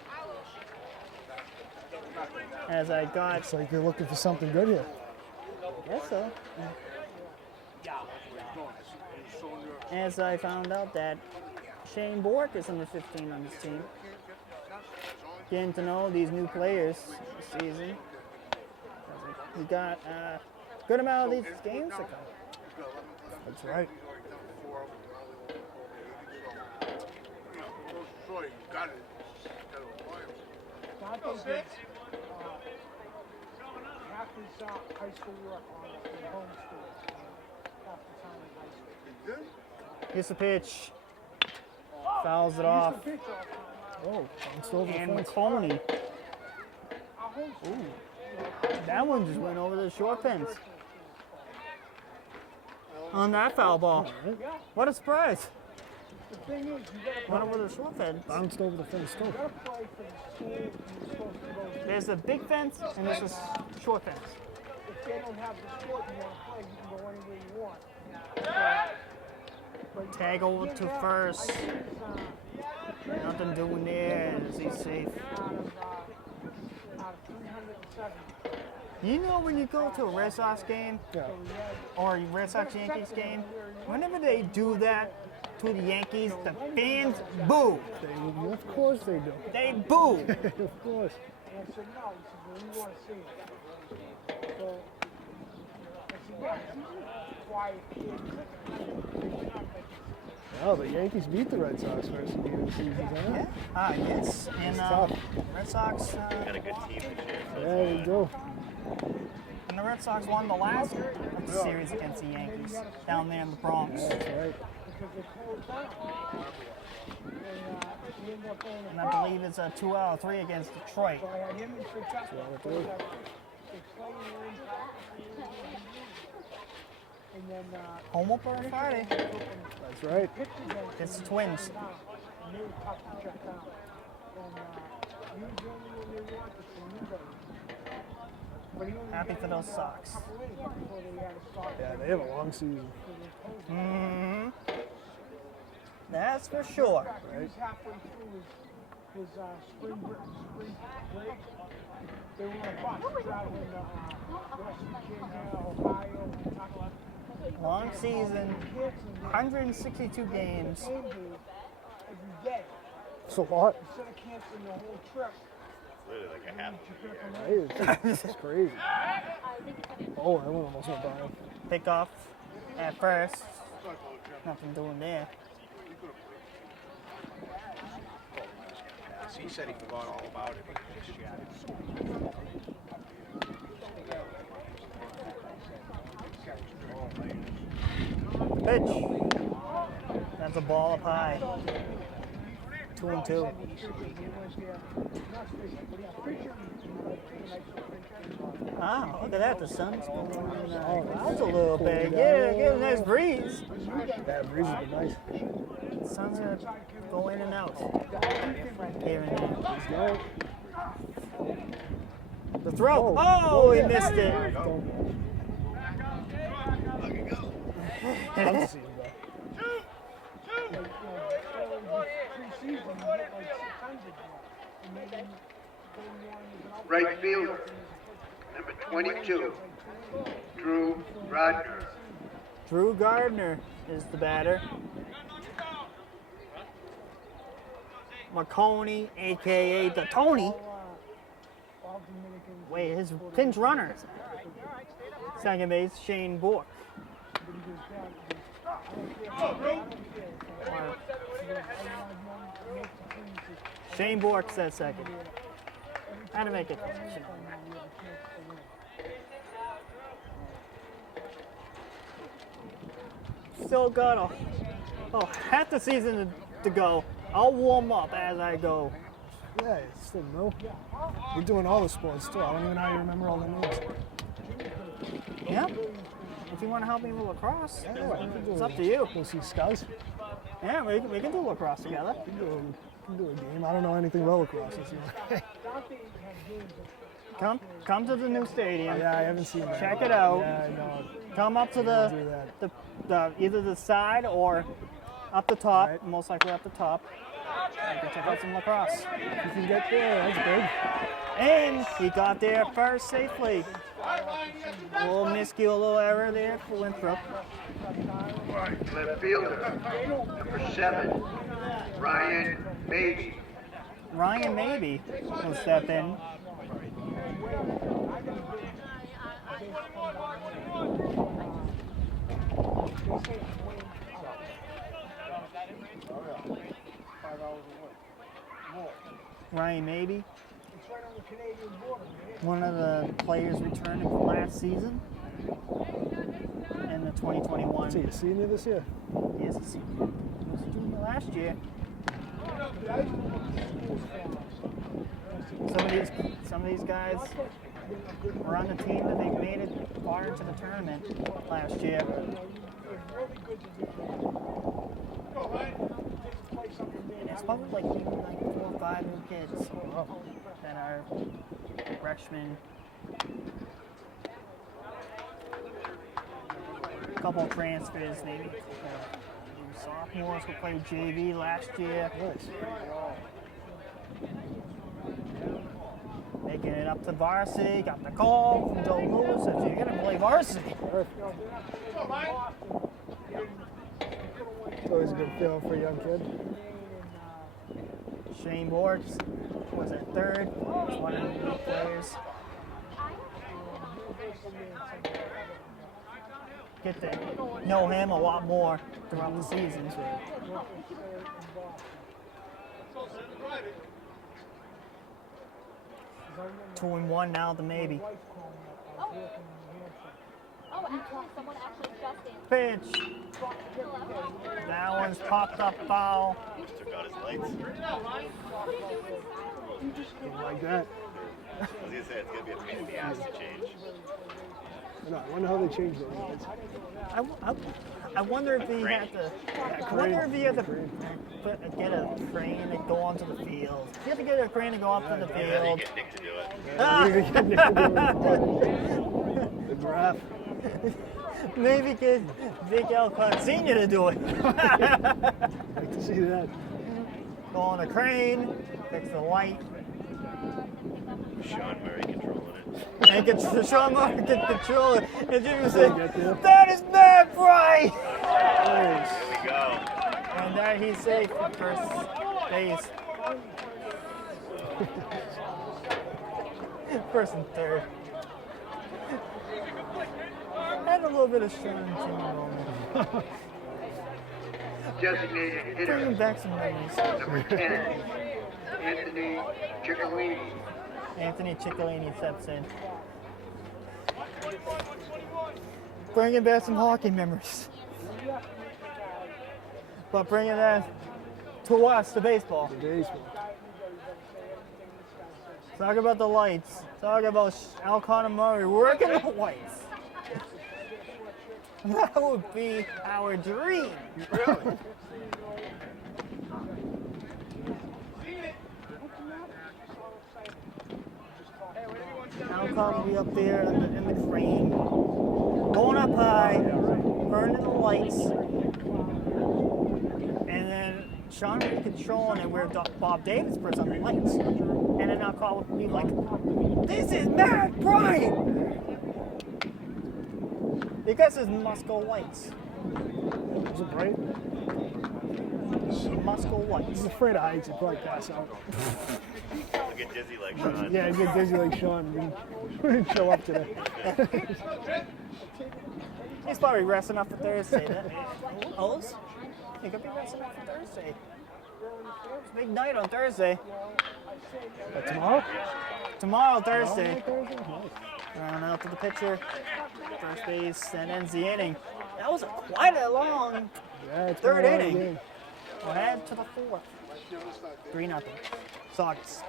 As I got, Looks like you're looking for something good here. I guess so. As I found out that Shane Bork is number 15 on this team. Getting to know these new players this season. We got a good amount of these games to come. That's right. Dante did half his high school work on the home school. Half the time in high school. Here's the pitch. Fouls it off. Used to pitch all the time. Oh, bounced over the And fence. McConey. Our home school. That one just went over the short fence. On that foul ball. What a surprise. The thing is, you Went over the short fence. Bounced over the fence, too. gotta play for the school you're supposed to go to. There's a big fence and there's a short fence. If they don't have the sport you want to play, you can go anywhere you want. Tag over to first. Nothing doing there. Is he safe? Out of 307. You know when you go to a Red Sox game Yeah. or a Red Sox Yankees game, whenever they do that to the Yankees, the fans boo. Of course they do. They boo. Of course. And I said, no. He said, well, we want to see it. So, I said, yeah, he's a quiet kid. Oh, the Yankees beat the Red Sox first game of the season, didn't they? Yes. And tough. Red Sox. Got a good team this year. So Yeah, you do. And the Red Sox won the last series against the Yankees down there in the Bronx. That's right. And I believe it's a 2 out of 3 against Detroit. Home opener Friday. That's right. It's the Twins. Happy for those Sox. Yeah, they have a long season. Mm-hmm. That's for sure. Right. Halfway through his spring break. They were on a bus traveling West Virginia, Ohio, Kentucky. Long season, 162 games. Every day. It's a lot. Instead of canceling the whole trip. literally like a half of a year. Right? It's crazy. Oh, that one almost went by. Pick off at first. Nothing doing there. He said he forgot all about it. He just chatted. Pitch. That's a ball up high. 2-2. Ah, look at that. The sun's going in the clouds a little bit. Yeah, get a nice breeze. That breeze has been nice. The sun's gonna go in and out. Here and there. Let's go. The throw. Oh, he missed it. Love to see him Right fielder, number 22, Drew Rodner. Drew Gardner is the batter. Marconi, a.k.a. the Tony. Wait, his pinch runner. Second base, Shane Bork. Shane Bork's at second. Had to make it. Still got half the season to go. I'll warm up as I go. Yeah, it's still no. We're doing all the sports too. I don't even know how you remember all the names. Yeah. If you want to help me with lacrosse, Yeah, it's up to you. Go see Scouts. Yeah, we can do lacrosse together. We can do a game. I don't know anything about lacrosse. Come to the new stadium. Yeah, I haven't seen that. Check it out. Yeah, I know. Come up to Do that. the either the side or up the top. Right. Most likely up the top. You can check out some lacrosse. You can get there. That's big. And he got there first safely. A little miscue, a little error there for Winthrop. Left fielder, number 7, Ryan Mabey. Ryan maybe will step in. Ryan maybe. One of the players returning from last season in the 2021. So you senior this year? Yes, he was a junior last year. Some of these guys were on the team that they made it far into the tournament last year. And it's probably like 4 or 5 new kids that are freshmen. A couple of transfers maybe. Sophomores who played JV last year. Nice. Making it up to varsity. Got the call from Joe Lewis that you're going to play varsity. It's always a good feeling for a young kid. Shane Bork was at third. He's one of the new players. get to know him a lot more throughout the season. 2-1 now, the maybe. Oh, actually, someone actually just in. Pitch. That one's popped up foul. Took out his lights. Like that. I was gonna say it's gonna be a pain in the ass to change. I wonder how they changed those lights. I wonder if he had to. I wonder if he had to get a crane to go onto the field. He had to get a crane to go up to the Maybe field. get Nick to do it. The graph. Maybe get Vic Alcott Sr. to do it. I'd like to see that. Go on a crane, fix the light, Sean Murray controlling it. and get Sean Martin to control it. And Jimmy would say, Get there. "That is not right!" Nice. Here we go. And there he's safe for first base. First and third. And a little bit of Sean and Jimmy moment. Designated Bringing hitter, back some memories. number 10, Anthony Ciccolini. Anthony Ciccolini steps in. Bringing back some hockey memories. But bringing that to us, to baseball. The baseball. Talk about the lights. Talk about Alcott and Murray working the lights. That would be our dream. Really? Alcott will be up there in the crane, going up high, burning the lights, and then Sean will be controlling it where Bob Davis puts on the lights. And then Alcott will be like, "This is Matt Bryant!" Because it's Musco lights. Is it bright? Musco lights. He's afraid of heights. He'd probably pass out. Look at dizzy like Sean. Yeah, he'd get dizzy like Sean. He didn't show up today. He's probably resting up for Thursday. O's? He could be resting up for Thursday. It's a big night on Thursday. Tomorrow? Tomorrow, Thursday. Thursday? Nice. Round out to the pitcher. First base, that ends the inning. That was quite a long Yeah, it's third been a long inning. game. We'll head to the fourth. 3-0. Saugus.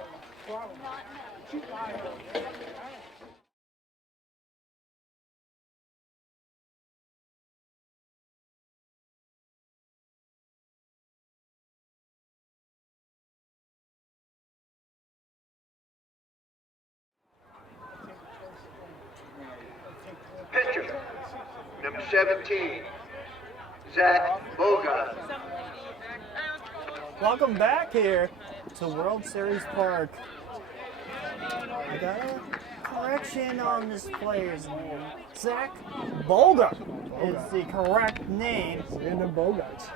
Pitcher, number 17, Zach Bogart. Welcome back here to World Series Park. I got a correction on this player's name. Zach Bogart is the correct name. Random Bogarts.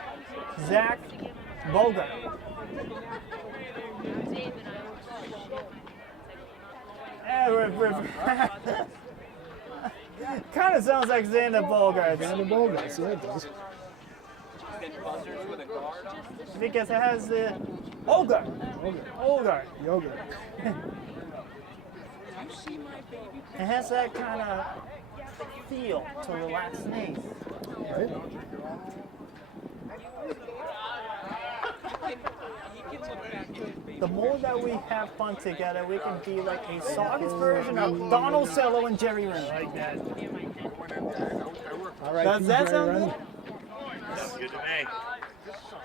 Zach Bogart. Kind of sounds like Xander Bogart. Random Bogarts, yeah, it does. Because it has the Bogart. Bogart. Yogurt. It has that kind of feel to the last name. Right? The more that we have fun together, we can be like a Saugus version of Donald Cello and Jerry Remy. Like that. All right, Does that sound good? Sounds good to me.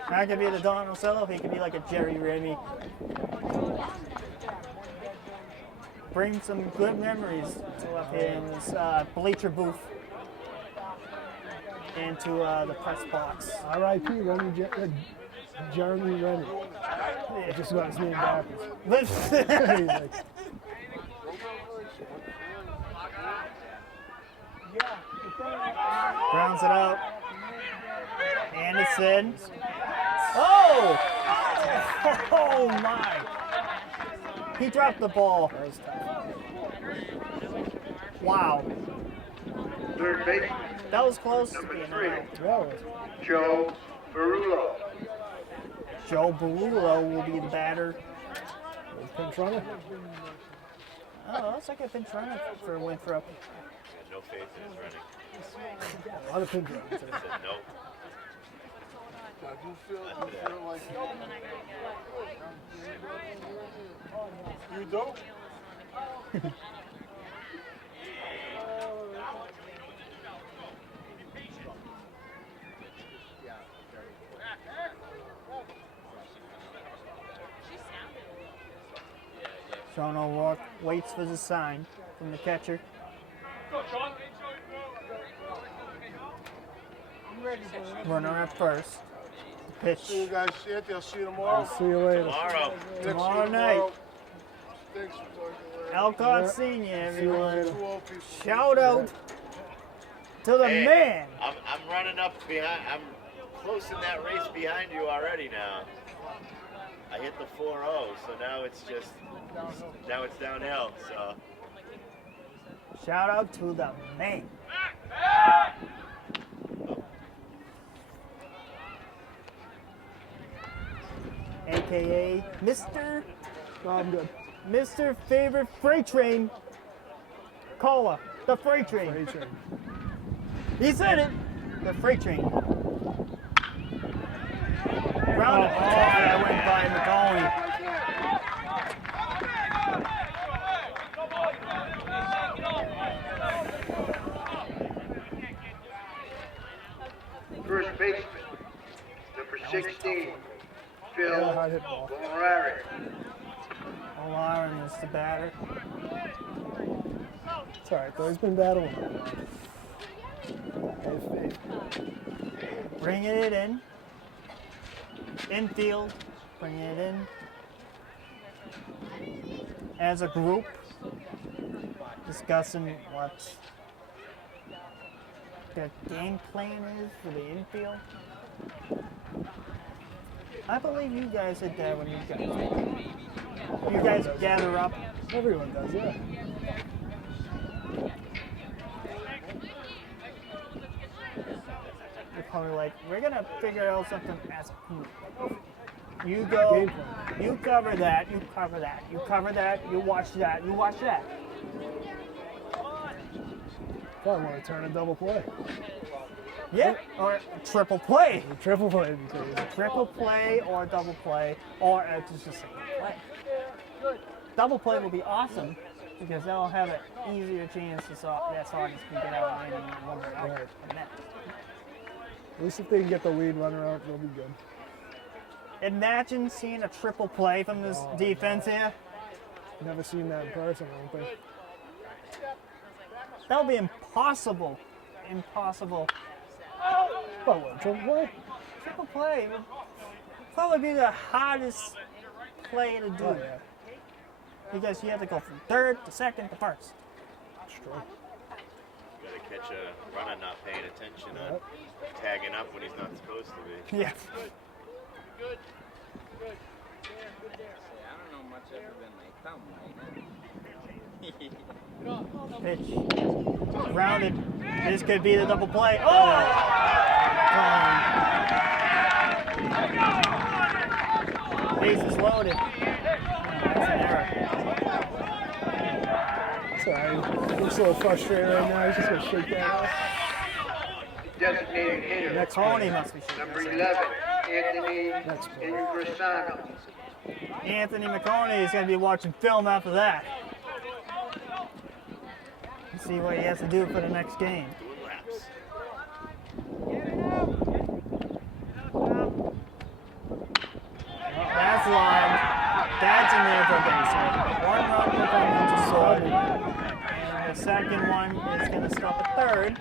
I could be the Donald Cello, he could be like a Jerry Remy. Bring some good memories to up here in this bleacher booth and to the press box. R.I.P. Jeremy Rennie. I just got his name backwards. He's like, Grounds it out. Anderson. Oh! Oh my! He dropped the ball. that was tough. Wow. Third baseman, That was close to Number being 3, out. Yeah, it was. Joe Barullo. Joe Barullo will be the batter. Pinch runner. Oh, that's like a pinch runner for Winthrop. No faith in his running. A lot of pinch runners. I said no. I do feel like you do? Sean O'Rourke waits for the sign from the catcher. Runner at first. Pitch. See you guys, Sandy. I'll see you tomorrow. See you later. Tomorrow. Tomorrow night. Thanks for talking later. Alcott Yeah. Senior, See you everyone. later. Two old people. Shout out to the Hey, man. I'm running up behind. I'm close in that race behind you already now. I hit the 4-0, so now it's downhill. So Shout out to the man. AKA Mr. Favorite Freight Train Caller. The Freight Train. Freight train. He said it. The Freight Train. Round it. Oh, that went by McConaughey. First baseman, number 16, Phil Yeah, hard hit ball. Morari. O'Lauren is the batter. It's all right, though. He's been battling. Have faith. Bringing it in. Infield. Bringing it in. As a group. Discussing what the game plan is for the infield. I believe you guys did that when you guys gather up. Everyone does, yeah. You're probably like, we're gonna figure out something as a group. You go, Game plan. you cover that, you cover that, you cover that, you watch that, you watch that. Probably want to turn a double play. Yeah, or triple play. The triple play would be crazy. Triple play or double play, or just a single play. Double play will be awesome because they'll have an easier chance to that Saugus can get out and one out Right. from that. At least if they can get the lead runner out, they'll be good. Imagine seeing a triple play from this defense here. Never seen that in person, I don't think. That would be impossible. Impossible. But what, triple play? Triple play would probably be the hardest play to do. Oh, yeah. Because you have to go from third to second to first. It's true. gotta catch a runner not paying attention on tagging up when he's not supposed to be. Yeah. Good. I don't know much ever been my thumb right Pitch. Rounded. This could be the double play. Oh! Bases loaded. That's an error. Sorry. Looks a little frustrated right now. He's just going to shake that off. Designated hitter, Next Tony play. must be shooting. number 11, Anthony Next play. Ingressano. Anthony McConaughey is going to be watching film after that. See what he has to do for the next game. Doing laps. That's lined. That's in there for a base hit. One run will come into short. And the second one is going to stop at third.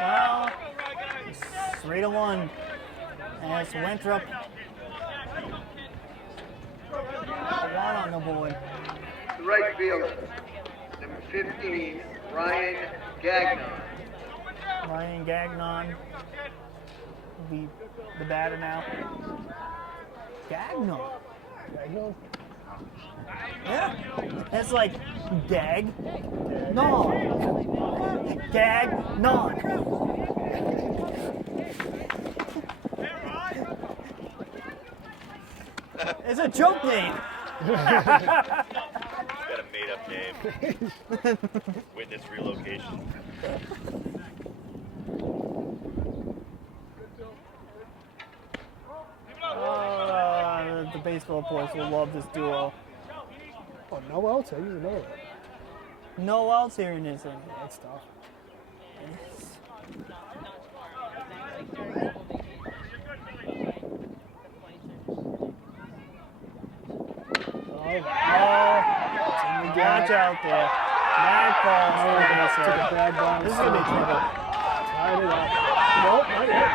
Well, it's 3-1. And it's Winthrop. One on the board. The right fielder, number 15, Ryan Gagnon. Ryan Gagnon will be the batter now. Gagnon. Gagnon? Yeah. It's like gag, non. Gag, non. It's a joke name. Got a made-up name. Witness relocation. The baseball players will love this duo. Oh, no outs? I didn't know that. No outs here in this inning. That's tough. Watch out there. That ball's Took a bad bounce. This is going to be trouble. Tied it up. Nope, not yet.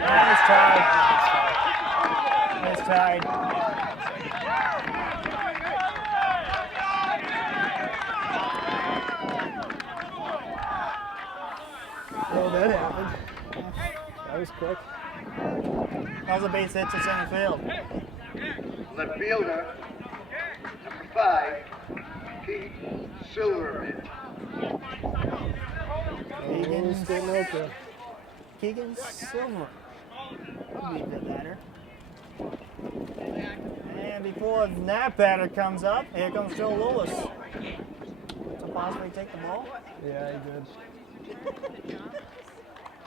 And it's tied. It's tied. Oh, that happened. That was quick. That was a base hit to center field. Left fielder, number 5, Pete Silverman. Keegan's getting out there. Keegan Silver. That'll be a bit better. And before that batter comes up, here comes Joe Lewis. To possibly take the ball. Yeah, he did.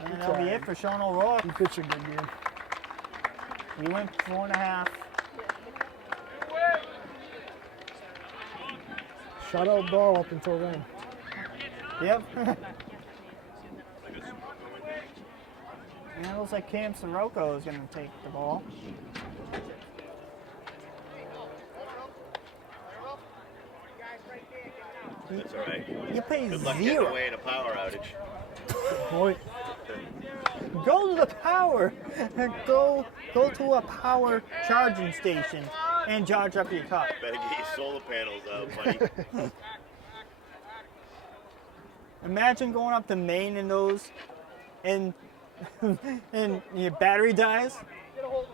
And that'll be it for Sean O'Rourke. He pitched a good game. We went 4.5. Shutout ball up until then. Yep. And it looks like Cam Sirocco is going to take the ball. That's all right. You pay Good luck getting zero. away in a power outage. Boy, Go to the power. Go to a power charging station and charge up your car. Better get your solar panels out, buddy. Imagine going up to Maine in those, and and your battery dies. I've already.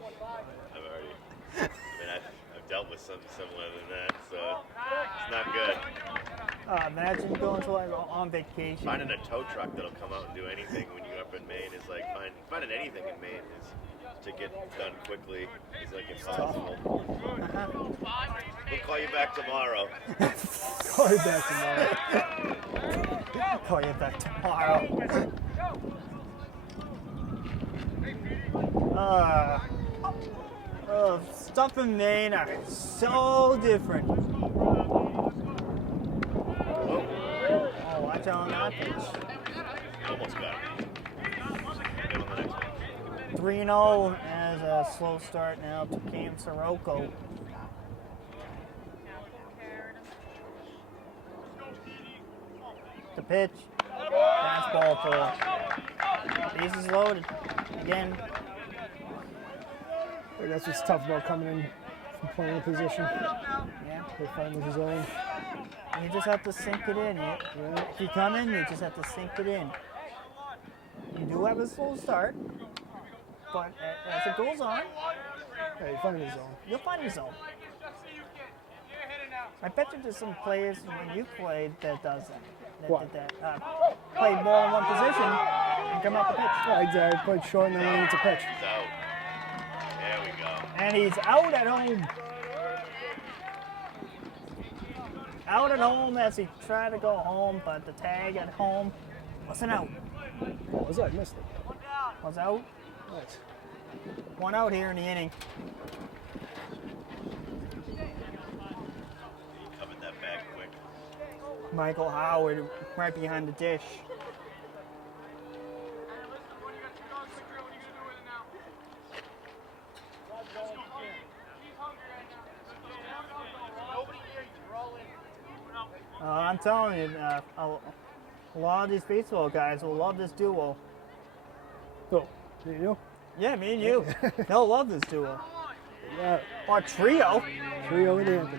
I've dealt with something similar than that, so it's not good. Imagine going to like on vacation. Finding a tow truck that'll come out and do anything when you're up in Maine is like finding anything in Maine is to get done quickly is like impossible. We'll call you back tomorrow. call you back tomorrow. Call you back tomorrow. Stuff in Maine are so different. Oh, watch out on that pitch. Almost got it. Get on the next one. 3-0 as a slow start now to Cam Sirocco. The pitch. Fastball for bases loaded. Again. That's what's tough about coming in from playing a position. Yeah. They find the zone. You just have to sink it in. If you come in, you just have to sink it in. You do have a slow start, but as it goes on, Hey, you find the zone. you'll find your zone. I bet you there's some players when you played that does that. What? Play ball in one position and come out the pitch. I played short and then went into pitch. He's out. There we go. And he's out at home. Out at home as he tried to go home, but the tag at home wasn't out. What was that? I missed it. Was out. Nice. One out here in the inning. He covered that bag quick. Michael Howard right behind the dish. I'm telling you, a lot of these baseball guys will love this duo. Oh, you know? Yeah, me and you. They'll love this duo. Yeah. Or trio. Trio with Anthony.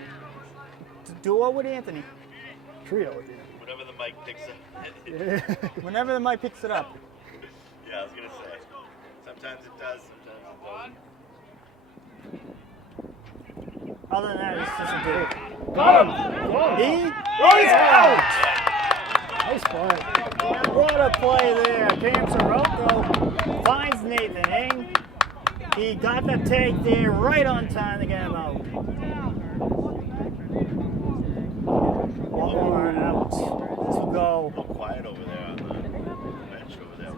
Duo with Anthony. Trio with Anthony. Whenever the mic picks up. Yeah. Whenever the mic picks it up. Yeah, I was gonna say. Sometimes it does, sometimes it doesn't. Other than that, it's just a dude. Got him. He is out. Nice play. What a play there. Cam Sirocco finds Nathan Ing. He got the take there right on time to get him out. One more out to go. A little quiet over there on the bench over there.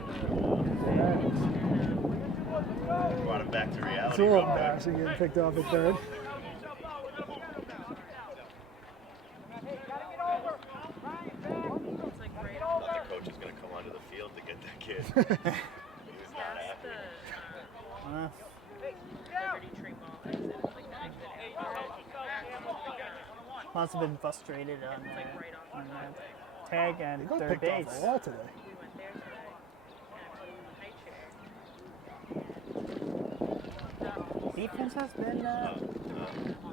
Brought him back to reality. It's a little real quick. embarrassing getting picked off at third. Thought the coach is going to come onto the field to get that kid. He was not happy. Must have been frustrated on that tag He and got third picked off base. a lot today. Defense has been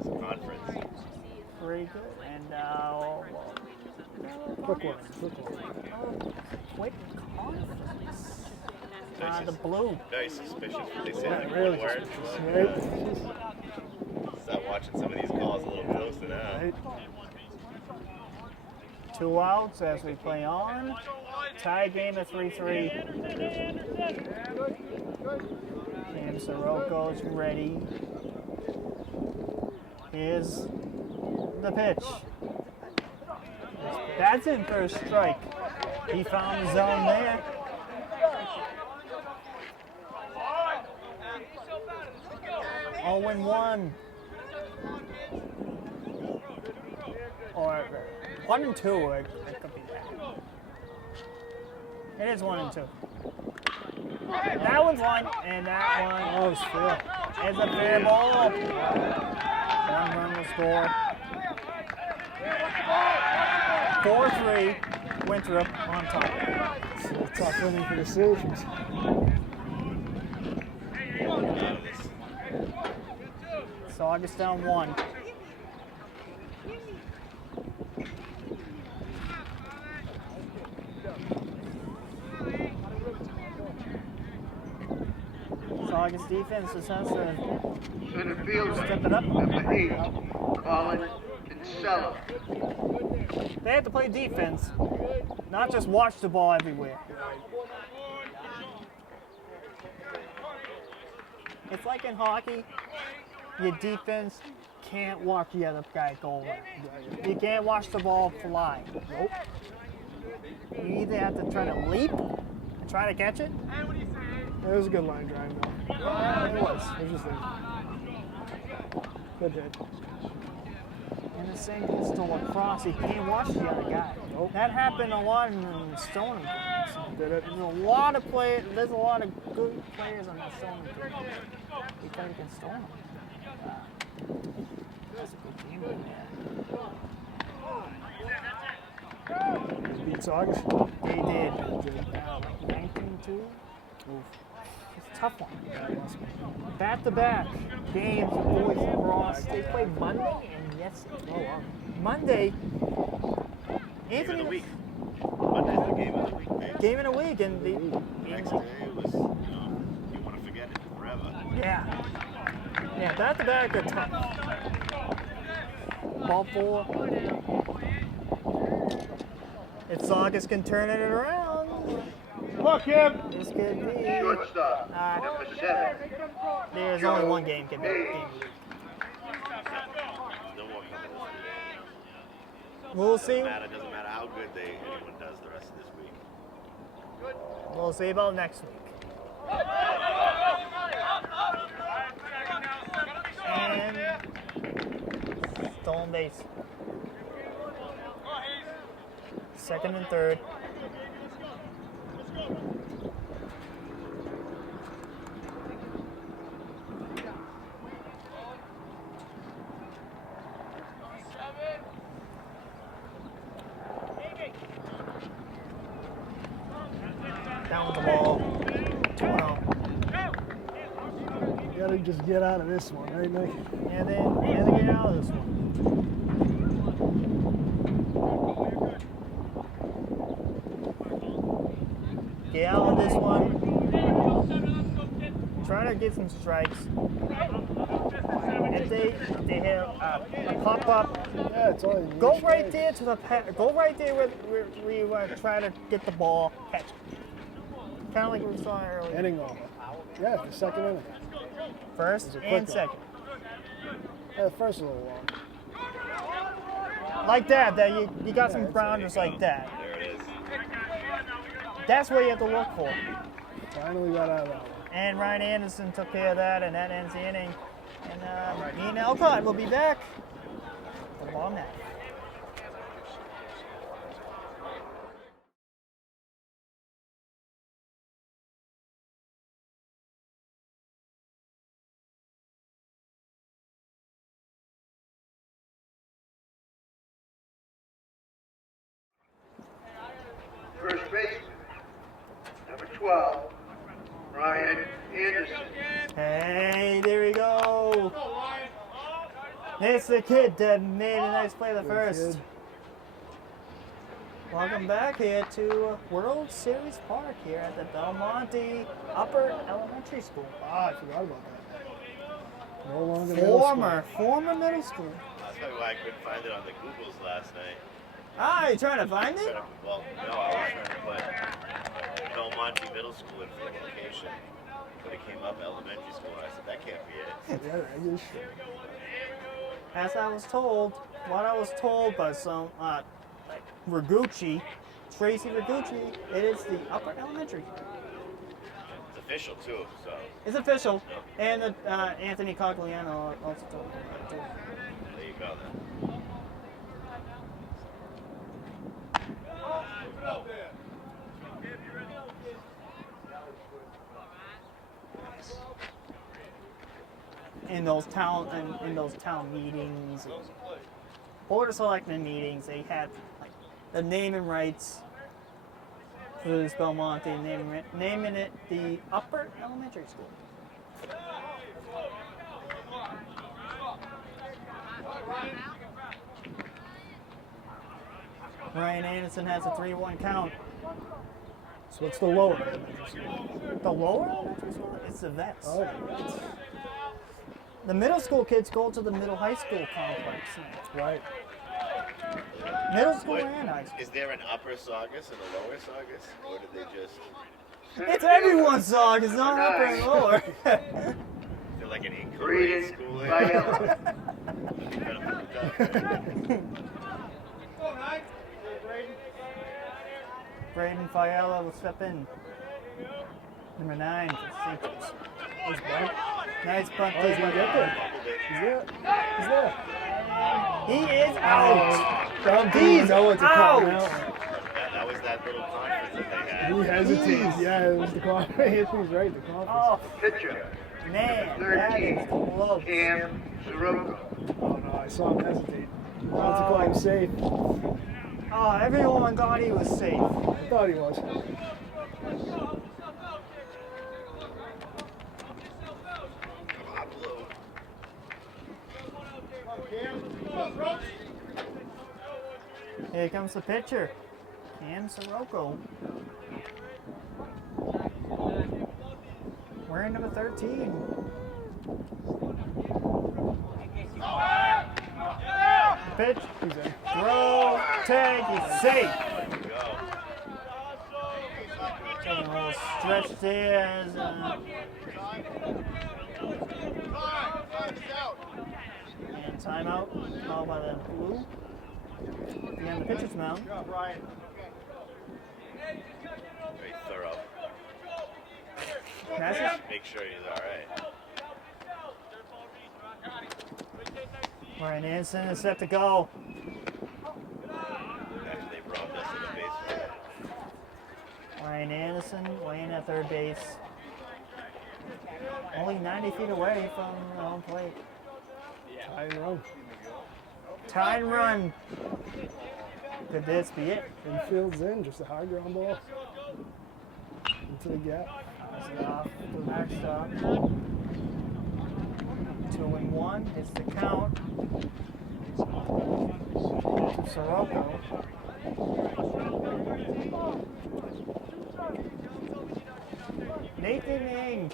Conference. pretty good. And Quick one. quick conference. The blue. Very suspicious. They say Yeah, like really one word. suspicious, right? Stop watching some of these calls a little closer now. Right. 2 outs as we play on. Tie game at 3-3. Cam Sirocco's ready. Here's the pitch. That's in for a strike. He found the zone there. Oh, and 1. Or 1 and 2. It could be that. It is 1 and 2. That one's 1, and that one Oh, it's fair. is a fair ball. 1 run will score. 4-3. Winthrop on top. It's a tough inning for the Sachems. Saugus down 1. Saugus defense just has to Center fielder, step it up. number 8, Colin Kinsella. They have to play defense, not just watch the ball everywhere. It's like in hockey, your defense can't watch the other guy go around. You can't watch the ball fly. Nope. You either have to try to leap and try to catch it. It was a good line drive, though. It was. It was just a good hit. And the same goes to lacrosse. You can't watch the other guy. Nope. That happened a lot in Stoneham. Did it? There's a lot of There's a lot of good players on that Stoneham team. We played against Stoneham. That's a good team in there. Beat Saugus? They did. 19-2. It's a tough one. Back-to-back games with boys lacrosse. They played Monday and yesterday. Oh, wow. Monday. Game of the Anthony. week. Monday's the game of the week, man. Game in a week, and The next day it was, you want to forget it forever. yeah. Yeah, back-to-back are tough. Ball 4. If Saugus can turn it around, Look him. this could be. Shortstop, number 7, There's only one game can be. No more coming this week. We'll see. Doesn't matter how good anyone does the rest of this week. We'll see about next week. And stolen base. Second and third. Down with the ball. 2-0. You gotta just get out of this one, right, Nick? And then get out of this one. Get out of this one. try to get some strikes. If they hit a pop up, Yeah, it's all you need. go right there to the go right there where we try to get the ball, catch it. Kind of like we saw earlier. Inning over. Yeah, the second inning. First It was a and quick second. Yeah, the first a little long. Like that you got some that's grounders like that. There it is. That's what you have to look for. Finally got out of that one. And Ryan Anderson took care of that, and that ends the inning. And me and Alcott will be back for the ball net. First baseman, number 12, Ryan Anderson. Hey, there we go. It's the kid that made a nice play the first. Good. Welcome back here to World Series Park here at the Belmonte Upper Elementary School. Ah, I forgot about that. No longer middle school. Former middle school. That's probably why I couldn't find it on the Googles last night. Ah, you trying to find it? Well, no, I was trying to put Belmonte Middle School in for the location, but it came up elementary school, and I said, that can't be it. Yeah, regular shit. As I was told, what I was told by some Ragucci, Tracy Ragucci, it is the upper elementary. It's official, too, so. It's official, and Anthony Cogliano also told me that too. There you go, then. In those town meetings, board of selectmen meetings, they had like the naming rights for this Belmonte, naming it the Upper Elementary School. Ryan Anderson has a 3-1 count. So what's the lower elementary school? The lower elementary school? It's the vets. Oh, the vets. The middle school kids go to the middle high school complex now. Right. Middle school Wait, and high school. is there an upper Saugus and a lower Saugus? Or did they just... It's everyone's song. It's not upper and lower. They're like an incorrect Breeden school? Fiella. Trying to put it down. Braden Fiella will step in. Number 9 for Sachems. Nice bunt. Nice bunt. Oh, he's gonna get there. He's there. He's there. He is out. He's know what to call out. now. That was that little conference that they had. He hesitates. Yeah, it was the conference. Anthony's right, the conference. Oh, Pitcher, man. That is 13, close. Cam Sirocco. Oh no, I saw him hesitate. He wanted to call him safe. Oh, everyone thought he was safe. I thought he was. Here comes the pitcher, Cam Sirocco. Wearing number 13. Pitch, throw, tag, he's safe. There you go. Taking a little stretch there as and timeout called by the blue. Again, the pitcher's mound. Very thorough. Message. Make sure he's alright. Ryan Anderson is set to go. After they robbed us of the base runner. Ryan Anderson laying at third base. Only 90 feet away from the home plate. Tie and run. Tie and run. Could this be it? Infield's in, just a high ground ball. Into the gap. Pass it off to the backstop. 2-1. It's the count. To Sirocco. Nathan Ing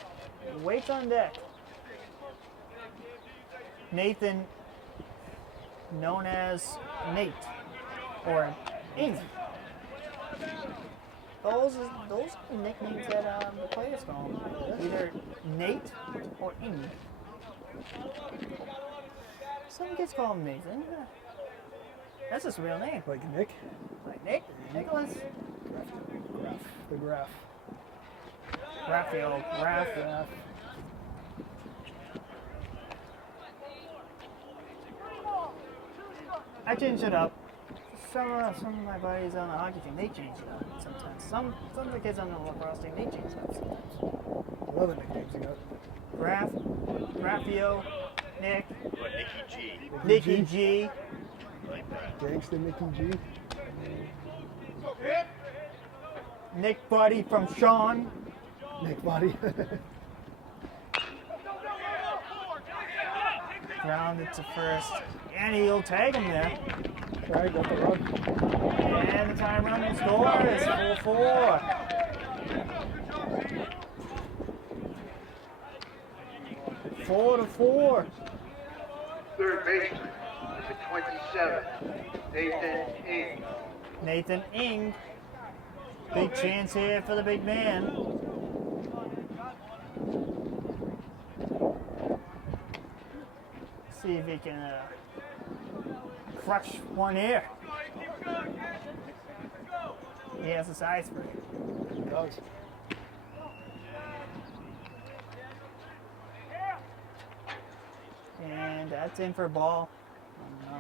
Waits on deck. Nathan, known as Nate, or Ing. Those are nicknames that the players call him. Either Nate or Ing. Some kids call him Nathan. That's his real name. Like Nick? Like Nick? Nicholas? The Graph. Graffeo. Graph. I changed it up. Some of my buddies on the hockey team, they change it up sometimes. Some of the kids on the lacrosse team, they change it up sometimes. What other nicknames you got? Graffeo, Nick, What, Nikki G? Nicky G, Like that. Gangsta Nicky G. Nick Buddy from Sean. Nick Body. Grounded to first. And he'll tag him there. Right, got the run. And the time run will score. It's 4-4. Four to 4. Third baseman, number 27, Nathan Ing. Nathan Ing. Big chance here for the big man. See if he can crush one here. He has the size for it. He does. And that's in for a ball. Oh, no.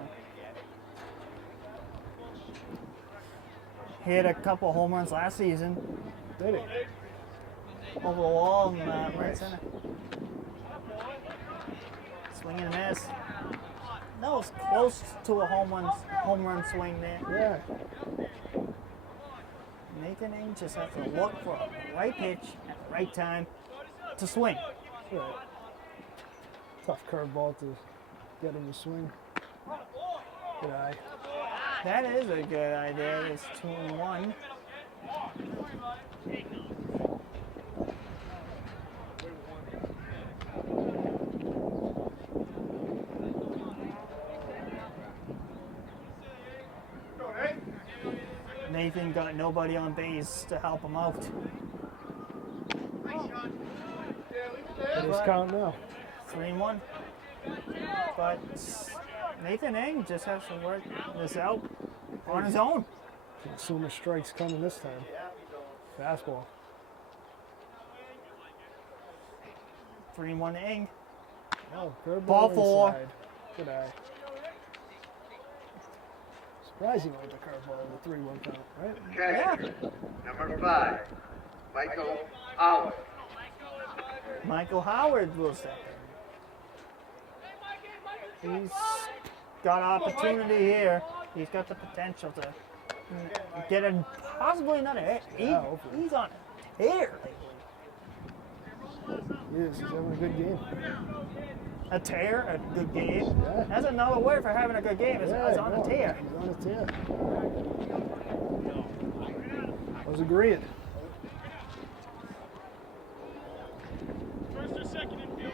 Hit a couple home runs last season. Did he? Over the wall and right center. Swing and a miss. That was close to a home run swing there. Yeah. Nathan Ing just has to look for the right pitch at the right time to swing. Right. Tough curveball to get him to swing. Good eye. That is a good idea. It's 2-1. Nathan got nobody on base to help him out. It is count now. 3-1. But Nathan Ing just has to work this out on his own. Consumer strikes coming this time. Fastball. 3-1 to Ing. Oh, curveball Ball four. inside. Good eye. Surprising with the curveball with a 3-1 count, right? Catcher, number 5, Michael Howard. Michael Howard will step in. He's got opportunity here. He's got the potential to get possibly another hit. He's on a tear lately. He is. He's having a good game. A tear, a good game. Yeah. That's another word for having a good game. It's on a tear. He's on a tear. I was agreeing. First or second infield.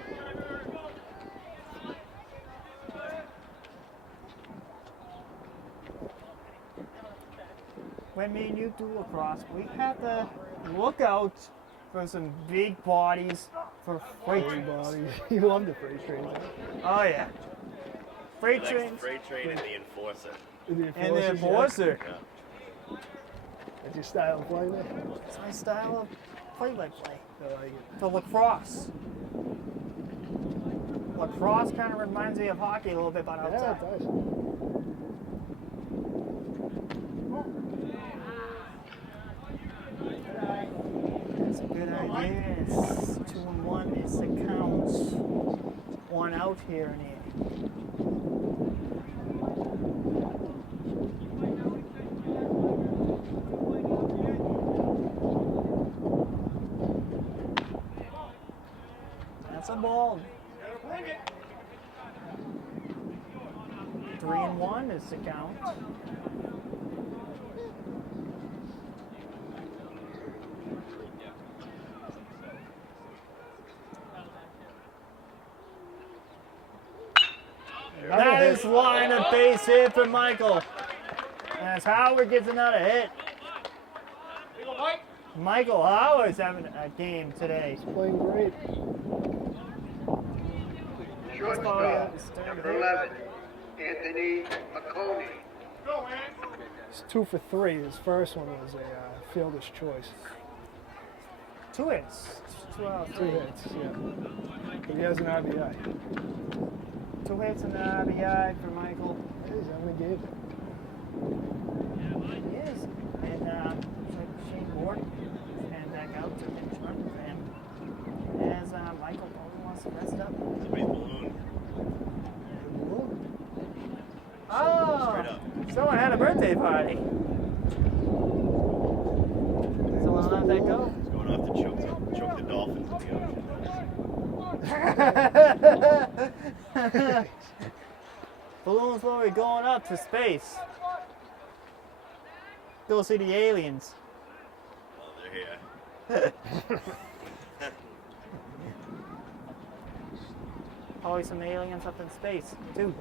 When me and you do lacrosse, we have to look out for some big bodies for freight trains. Body. You love the freight train. Oh yeah. Freight Next trains freight train and the enforcer. and the enforcer. Yeah. That's your style of play, man? It's my style of play-by-play. I like it. For lacrosse. Lacrosse kind of reminds me of hockey a little bit, but Yeah, outside. it does. That's a good idea. It's 2-1. It's the counts. One out here and here. That's a ball. 3-1 is the count. Nice line of base hit for Michael. As Howard gets another hit. Michael Howard's having a game today. He's playing great. Shortstop, number 11, Anthony McConey. He's 2 for 3. His first one was a fielder's choice. 2 hits. 2 out of 2 3. hits, yeah. But he has an RBI. 2 hits and an RBI for Michael. Yeah, he's having a game. He is. And Shane Gordon and back out to finish run for him. As Michael probably wants to rest up. Somebody's balloon. Oh! Someone had a birthday party. Someone let that go? He's going off to choke the dolphins in the ocean. Balloons will be going up to space. Go see the aliens. Oh, they're here. Probably some aliens up in space, too.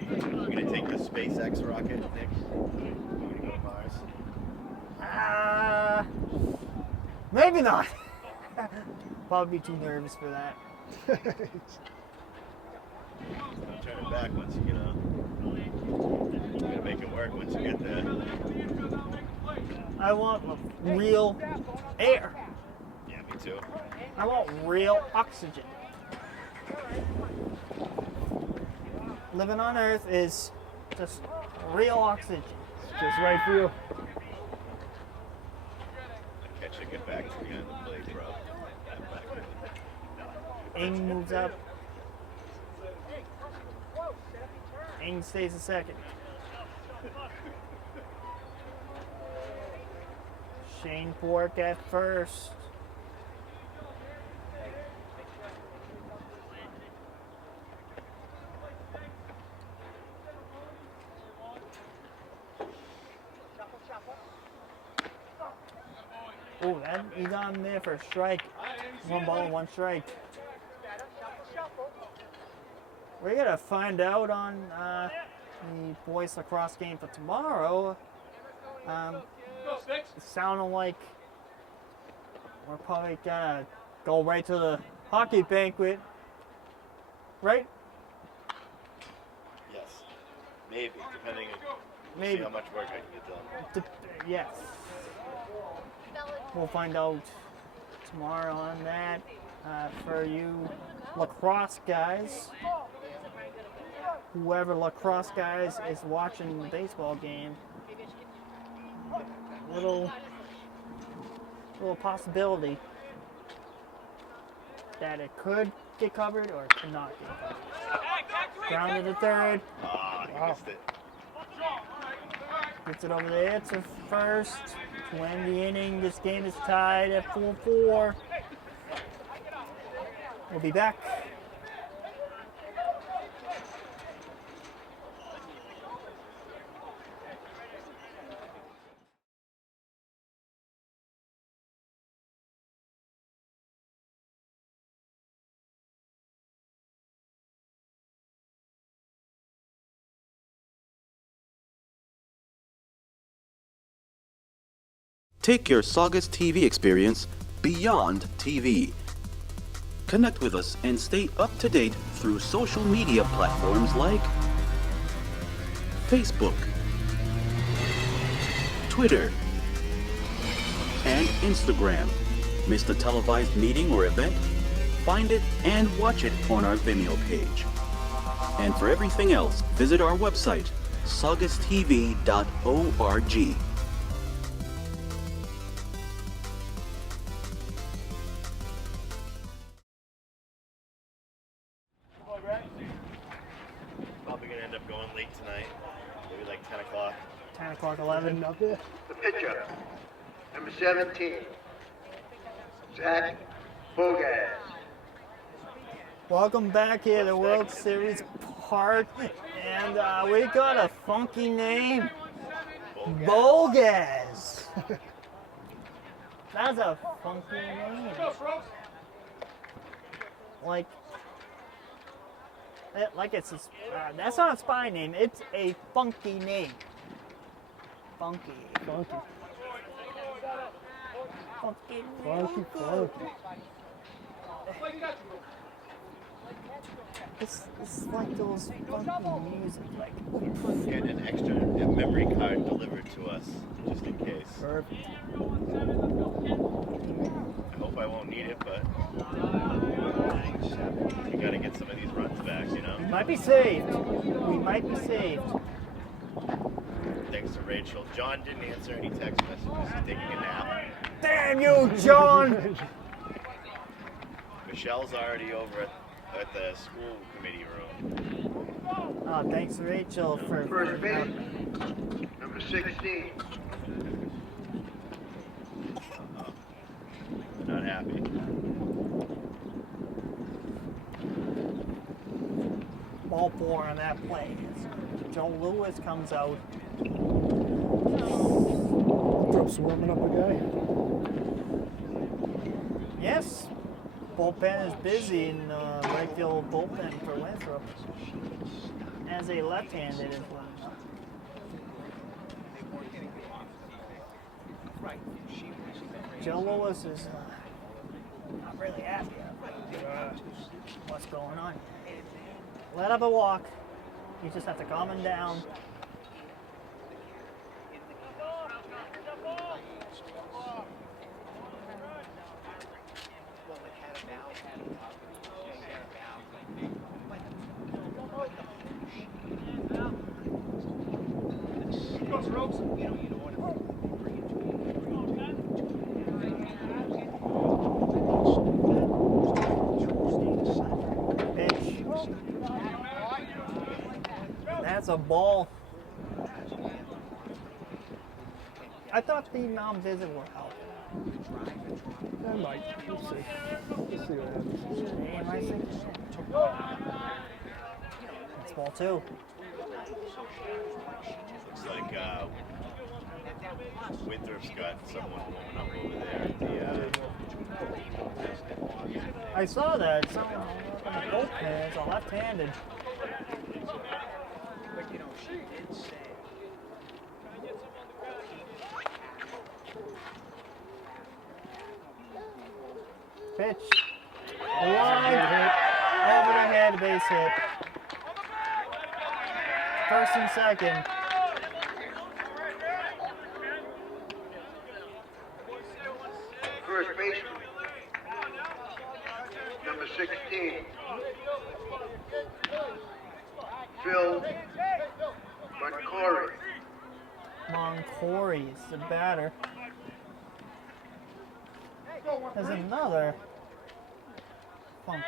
You gonna take the SpaceX rocket, Nick? You gonna go to Mars? Maybe not. Probably too nervous for that. Don't turn it back once you get on. You gotta make it work once you get there. I want real air. Yeah, me too. I want real oxygen. Living on Earth is just real oxygen. It's just right for you. Catch it, get back to the end of the plate, bro. Ing moves up. Ing stays a second. Shane Pork at first. Oh, that he got him there for a strike. 1 ball, 1 strike. We're gonna find out on the boys lacrosse game for tomorrow. It sounded like we're probably gonna go right to the hockey banquet, right? Yes. Maybe, depending on Maybe. see how much work I can get done. Yes. We'll find out tomorrow on that. For you lacrosse guys, whoever lacrosse guys is watching the baseball game, little possibility that it could get covered or it could not get covered. Grounded to third. Ah, he missed it. Gets it over there to first. To end the inning, this game is tied at 4-4. We'll be back. Take your Saugus TV experience beyond TV. Connect with us and stay up to date through social media platforms like Facebook, Twitter, and Instagram. Missed a televised meeting or event? Find it and watch it on our Vimeo page. And for everything else, visit our website, saugustv.org. Probably gonna end up going late tonight. Maybe like 10 o'clock. 10 o'clock, 11. Up there. The pitcher, number 17, Zach Saugus. Welcome back here to World Series Park. And we got a funky name. Bogus. That's a funky name. Like Like it's a, that's not a spy name. It's a funky name. Funky. Funky. Funky. Funky. Funky. It's like those funky music, like. Get an extra memory card delivered to us, just in case. Perfect. I hope I won't need it, but we gotta get some of these runs back, you know? We might be saved. We might be saved. Thanks to Rachel. John didn't answer any text messages. He's taking a nap. Damn you, John! Michelle's already over at the school committee room. Thanks, Rachel, for First baseman, number 16. Not happy. ball four on that play. Joe Lewis comes out. Winthrop's warming up a guy. Yes, bullpen is busy in right field bullpen for Winthrop. As a left-handed as well. Joe Lewis is not really happy about what's going on. Let up a walk. You just have to calm him down. That's a ball. I thought the mound visit would help. That might. We'll see. We'll see what happens. That's ball two. Looks like Winthrop's got someone warming up over there. I saw that. Someone on the bullpen is a left-handed. But you know, she did say. Pitch. Line. Over the head, base hit. First and second. First baseman, number 16, Phil Montgomery. Moncory's the batter. There's another funky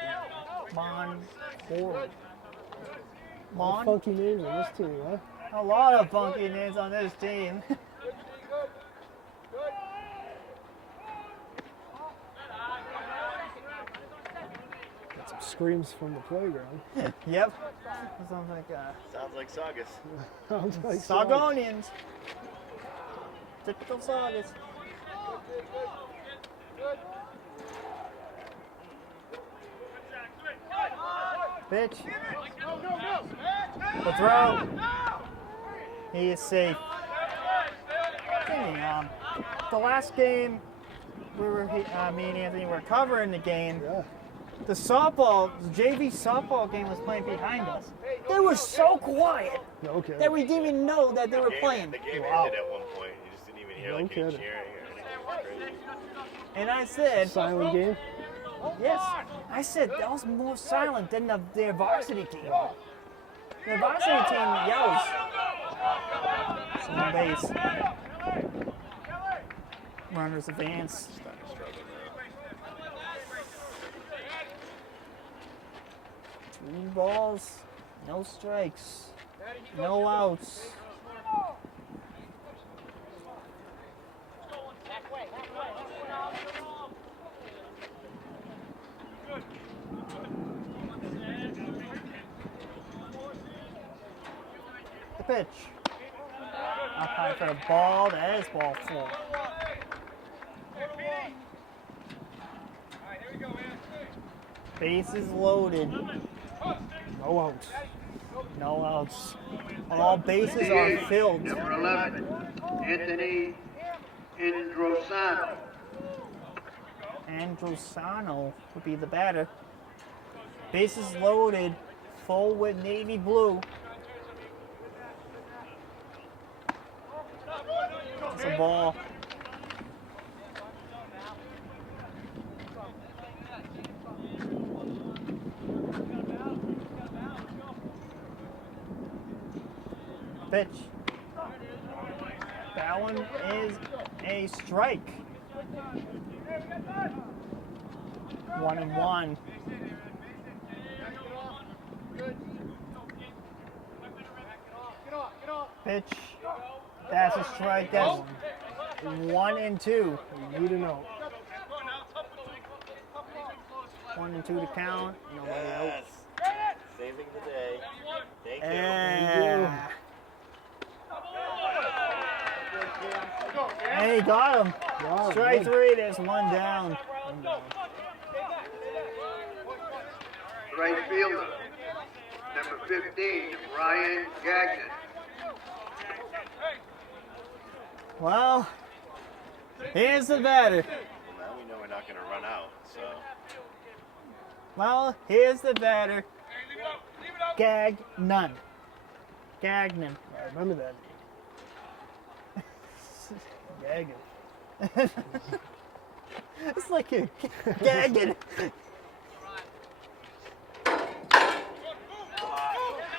Moncory. Funky names on this team, huh? A lot of funky names on this team. Got some screams from the playground. Yep. Sounds like Saugus. Sounds like Saugonians. Typical Saugus. Pitch. The throw. He is safe. The last game, me and Anthony were covering the game. Yeah. The JV softball game was playing behind us. They were so quiet Okay. that we didn't even know that they were playing. The game Wow. ended at one point. You just didn't even hear like any cheering or anything. It was crazy. And I said, Silent game. yes, I said that was more silent than their varsity team. Their varsity team yells. It's on base. Runners advance. Two balls, no strikes, no outs. The pitch. Up high for a ball. That is ball four. Bases loaded. No outs. No outs. All bases are filled. Number 11, Anthony Indrosano. Androsano would be the batter. Bases loaded, full with navy blue. It's a ball. Pitch. That one is a strike. 1-1. Pitch. That's a strike. That's 1-2. You need to know. 1-2 to count. Nobody out. Yes. Saving the day. Thank you. Yeah. And he got him. Wow, Strike good. 3. There's one down. Right fielder, number 15, Ryan Gagnon. Well, here's the batter. Well, now we know we're not going to run out, so. Well, here's the batter. Gagnon. Gagnon. I remember that. Gagging. It's like a gagging.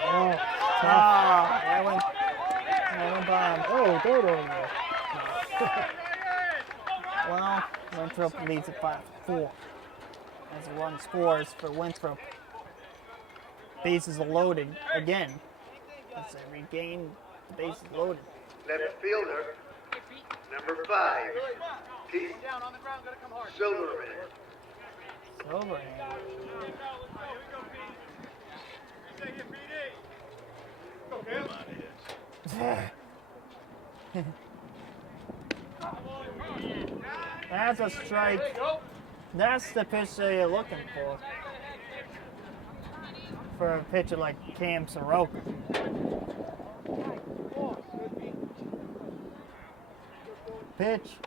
Oh, Ah, that went bomb. oh, throw it over there. Well, Winthrop leads at 5-4. As a run scores for Winthrop. Bases are loaded again. As they regain the bases loaded. Left fielder, number 5, Pete Silverman. Silverhand. Come out of here. That's a strike. That's the pitch that you're looking for. For a pitcher like Cam Soroka. Pitch.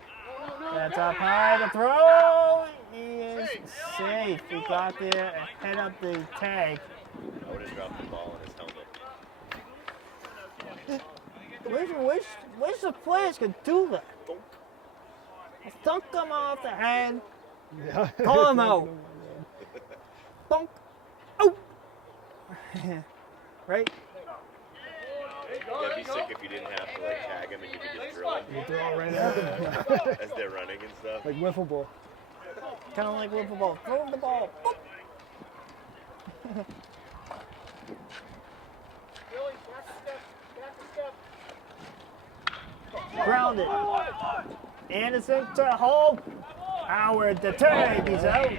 That's up high to throw. He is safe. He got there ahead of the tag. I would have dropped the ball in his helmet. Wish the players could do that. Dunk him off the head. Yeah. Call him out. Dunk. Oh. Right? It'd be sick if you didn't have to like tag him and you could just drill him You throw it right at them. as they're running and stuff. Like wiffle ball. Kind of like wiffle ball. Throw the ball. Boop. Grounded. Anderson to home. Howard the tag. He's out.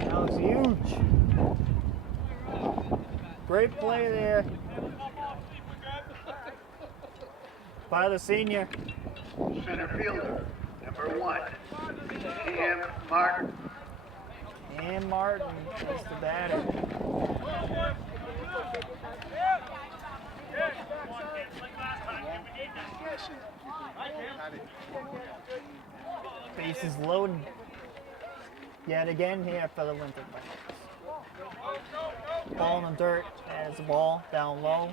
That was huge. Great play there by the senior. Center fielder, number 1, Cam Martin. And Martin is the batter. Bases loaded yet again here for the Winthrop Vikings. Ball in the dirt as the ball down low.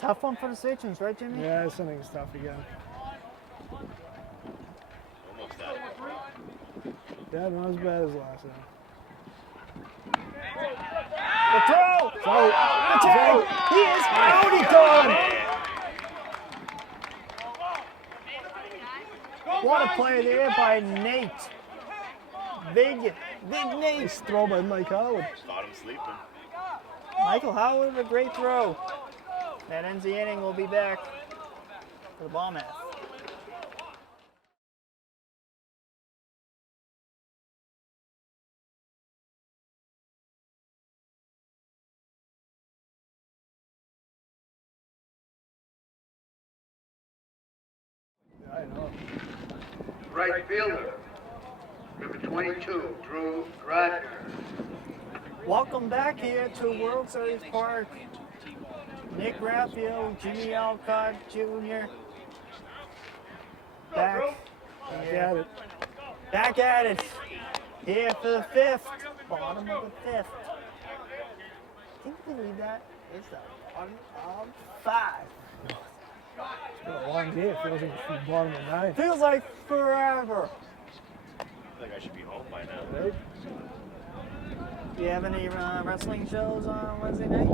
Tough one for the Sachems, right, Jimmy? Yeah, this inning's tough again. Almost out of it. Yeah, not as bad as last time. The throw! Out. The tag! He is out! He gone! What a play there by Nate. Big Nate. Nice throw by Mike Howard. Caught him sleeping. Michael Howard with a great throw. That ends the inning. We'll be back for the ball match. I know. Right fielder, number 22, Drew Graffeo. Welcome back here to World Series Park. Nick Graffeo, Jimmy Alcott Jr. Back Got it. Back at it. Here for the fifth. Bottom of the fifth. Can you believe that? It's the bottom of five. It's been a long day. It feels like it's the bottom of 9. Feels like forever. I feel like I should be home by now. Right? Do you have any wrestling shows on Wednesday night?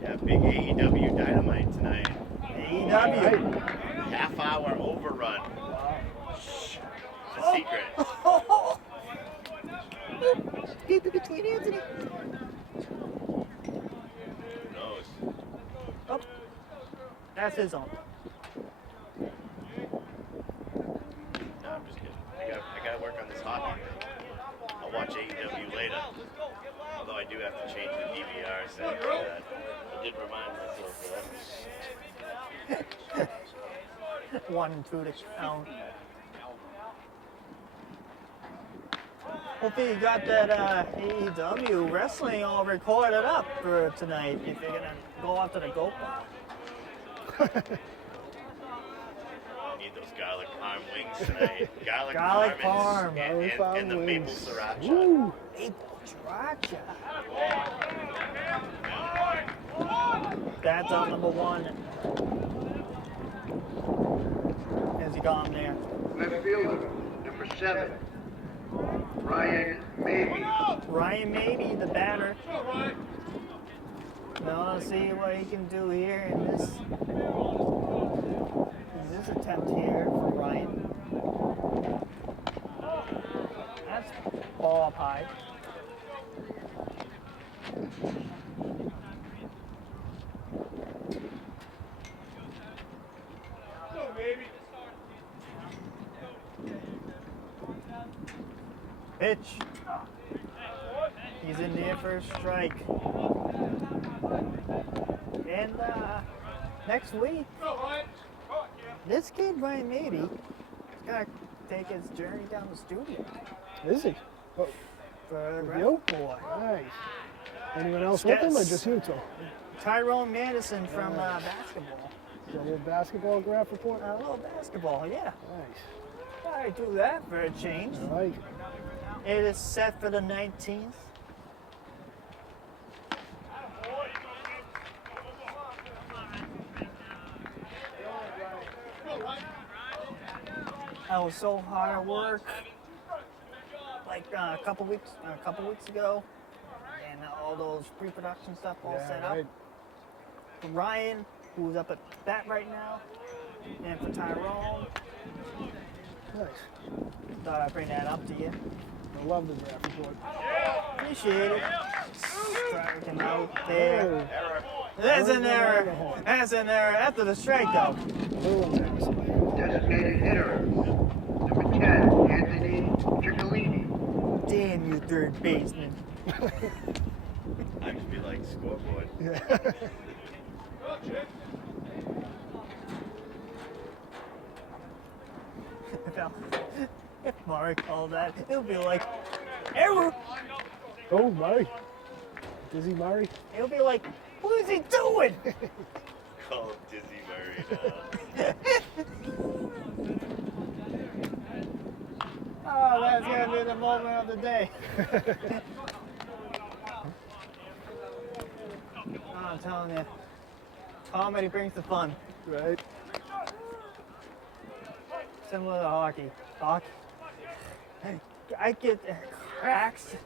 Yeah, big AEW Dynamite tonight. AEW. Half-hour overrun. Shh. It's a secret. Keep it between Anthony. Who knows? Oh, that's his own. No, I'm just kidding. I gotta work on this hockey. I'll watch AEW later. Although I do have to change the DVR setting for that. I did remind myself of that. 1 and 2 to count. Hopefully you got that AEW wrestling all recorded up for tonight if you're gonna go after the GoPro. I need those garlic parm wings tonight. Garlic parm. and the maple sriracha. Woo! Maple sriracha. That's on number 1. Has he gone there? Left fielder, number 7, Ryan Maybe. Ryan Maybe, the batter. Now let's see what he can do here in this attempt here for Ryan. That's ball up high. Pitch. He's in there for a strike. And next week, this kid, Ryan Maybe, is going to take his journey down the studio. Is he? Oh, For the you? boy. Nice. Anyone else with him or Yes. just you two? Tyrone Madison from basketball. A little basketball graph report? A little basketball, yeah. Nice. I do that for a change. I like it. It is set for the 19th. I was so hard at work, like a couple weeks ago, and all those pre-production stuff all set up. Right. For Ryan, who's up at bat right now, and for Tyrone, Nice. thought I'd bring that up to you. I love the graph report. Appreciate it. Striking out there. Oh, That's an error. That's an error after the strikeout. Designated hitter, number 10, Anthony Ciccolini. Damn you, third baseman. I just be like scoreboard. If Murray called that, it would be like, error. Oh, Murray. Dizzy Murray. It would be like, what is he doing? Call him Dizzy Murray now. Oh, that's going to be the moment of the day. I'm telling you, comedy brings the fun. Right. Similar to hockey. I get cracks.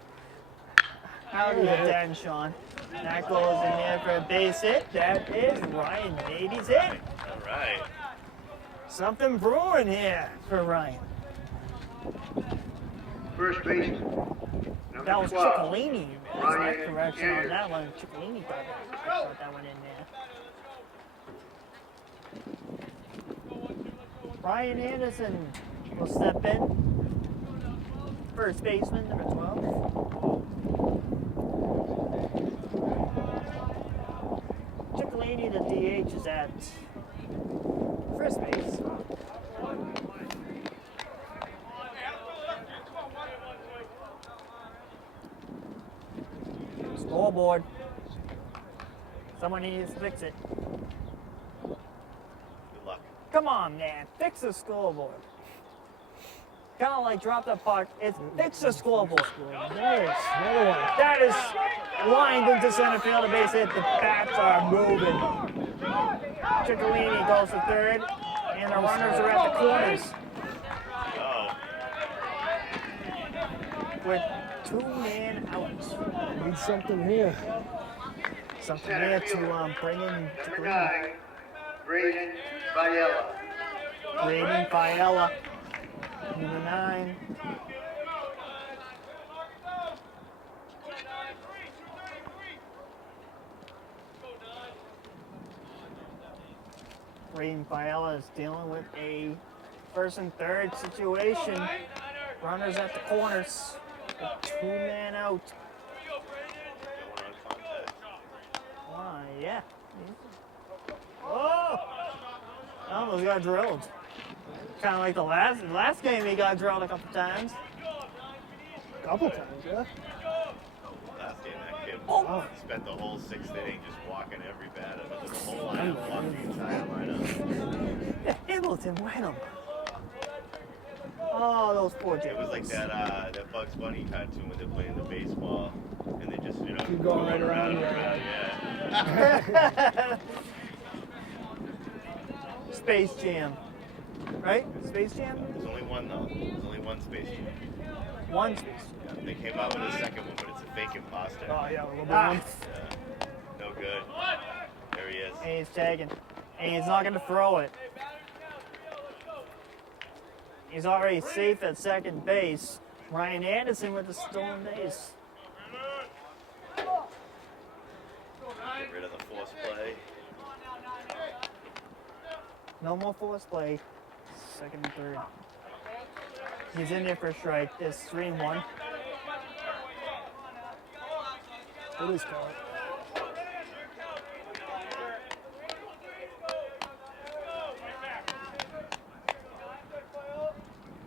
How do you then, Sean? That goes in there for a base hit. That is Ryan Navy's hit. All right. Something brewing here for Ryan. First baseman, number That was 12, Ciccolini. That's Ryan that correction on Ayers. that one. Ciccolini got that one in there. Brian Anderson will step in. First baseman, number 12. Ciccolini, the DH, is at first base. scoreboard. Someone needs to fix it. Good luck. Come on, man. Fix the scoreboard. Kind of like drop the puck. It's fix the scoreboard. Nice. Another one. That is lined into center field. The base hit. The bats are moving. Ciccolini goes to third, and the runners are at the corners Oh, with 2-man outs. Need something here. Something there to bring in Number Ciccolini. 9, Braden Biella. Braden Fiella, number 9. Braden Fiella is dealing with a first and third situation. Runners at the corners. A 2-man out. going on contact. Yeah. Oh! Almost got drilled. Kind of like the last game he got drilled a couple times. Couple times, yeah. Last game, that kid Oh. spent the whole 6th inning just walking every batter. But the whole lineup, walked the entire lineup. Yeah, Hamilton went him. Oh, those poor It was like Jays. that Bugs Bunny cartoon when they're playing the baseball and they just, Keep going right around, and yeah. yeah. Space Jam. Right? Space Jam? There's only one though. There's only one Space Jam. One Space Jam. They came out with a second one, but it's a fake imposter. Oh, yeah, a little bit. Ah, Yeah. No good. There he is. and he's tagging. And he's not going to throw it. He's already safe at second base. Ryan Anderson with the stolen base. Get rid of the force play. No more force play. Second and third. He's in there for a strike. It's 3-1. It is caught.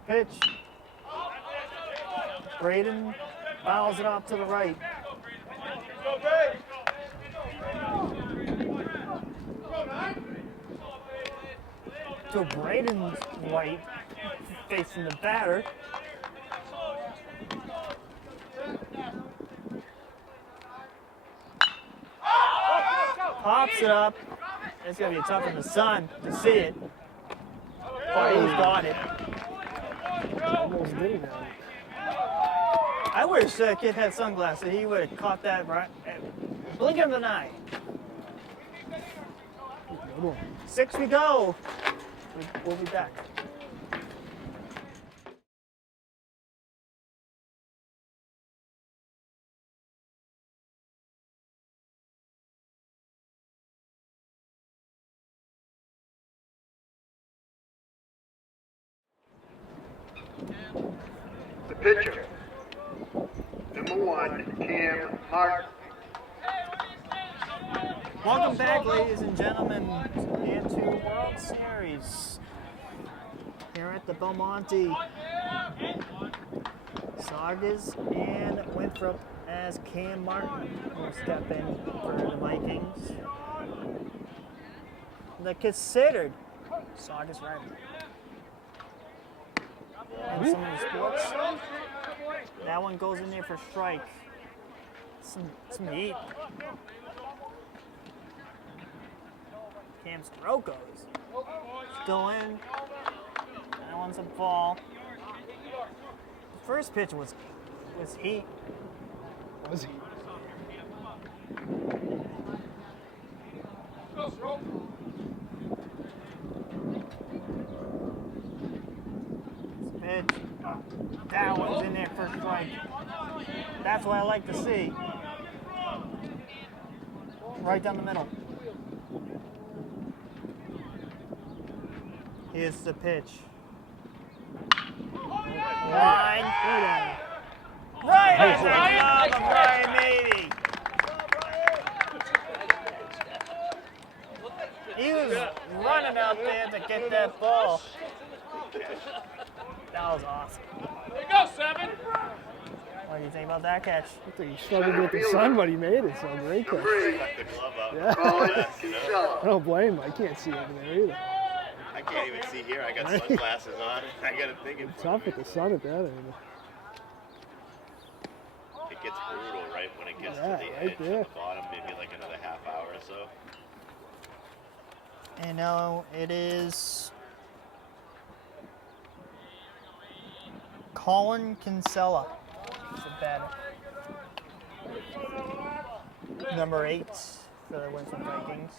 Pitch. Braden fouls it off to the right. To Braden's right, facing the batter. Pops it up. It's gonna be tough in the sun to see it. But he's got it. Almost did it now. I wish that kid had sunglasses. He would have caught that right. Blink of an eye. Good one. 6 we go. We'll be back. The pitcher, number 1, Cam Martin. Welcome back, ladies and gentlemen, into World Series here at the Belmonte. Saugus and Winthrop as Cam Martin will step in for the Vikings. The considered Saugus rival. And some of the sports. That one goes in there for strike. Some heat. Cam's throw goes. Still in. That one's a ball. The first pitch was heat. Was he? Pitch. That one's in there for strike. That's what I like to see. Right down the middle. Here's the pitch. Line. Right at the glove of Brian Mady. He was running out there to get that ball. That was awesome. There you go, 7. What do you think about that catch? I think he struggled with the sun, but he made it, so great catch. Stuck the glove out. Yeah. Colin You know? Kinsella. I don't blame him. I can't see over there either. I can't even see here. I got sunglasses on. I got a thing in front Tough of with me. the sun at that end. It gets brutal right when it gets Yeah, to the right edge there. of the bottom, maybe like another half hour or so. And now it is Colin Kinsella. Is the batter. Number 8 for the Winthrop Vikings.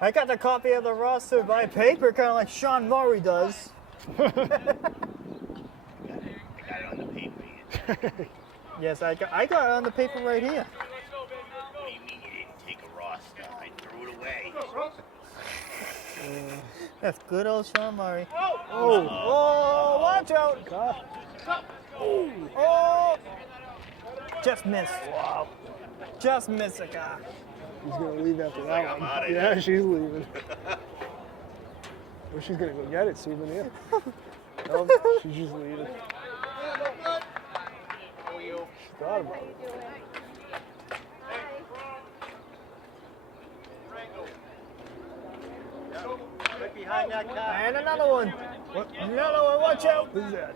I got the copy of the roster by paper, kind of like Sean Murray does. I got it on the paper. Yes, I got it on the paper right here. What do you mean you didn't take a roster? I threw it away. That's good old Sean Murray. Oh, Oh, watch out! God. Oh! Just missed. Wow. Just missed a guy. He's going to leave after She's that like, one. I'm outta Yeah, here. she's leaving. Or she's going to go get it, souvenir. Nope, she's just leaving. She thought about it. Right behind that car. And another one. What? Another one, watch out. Who's that?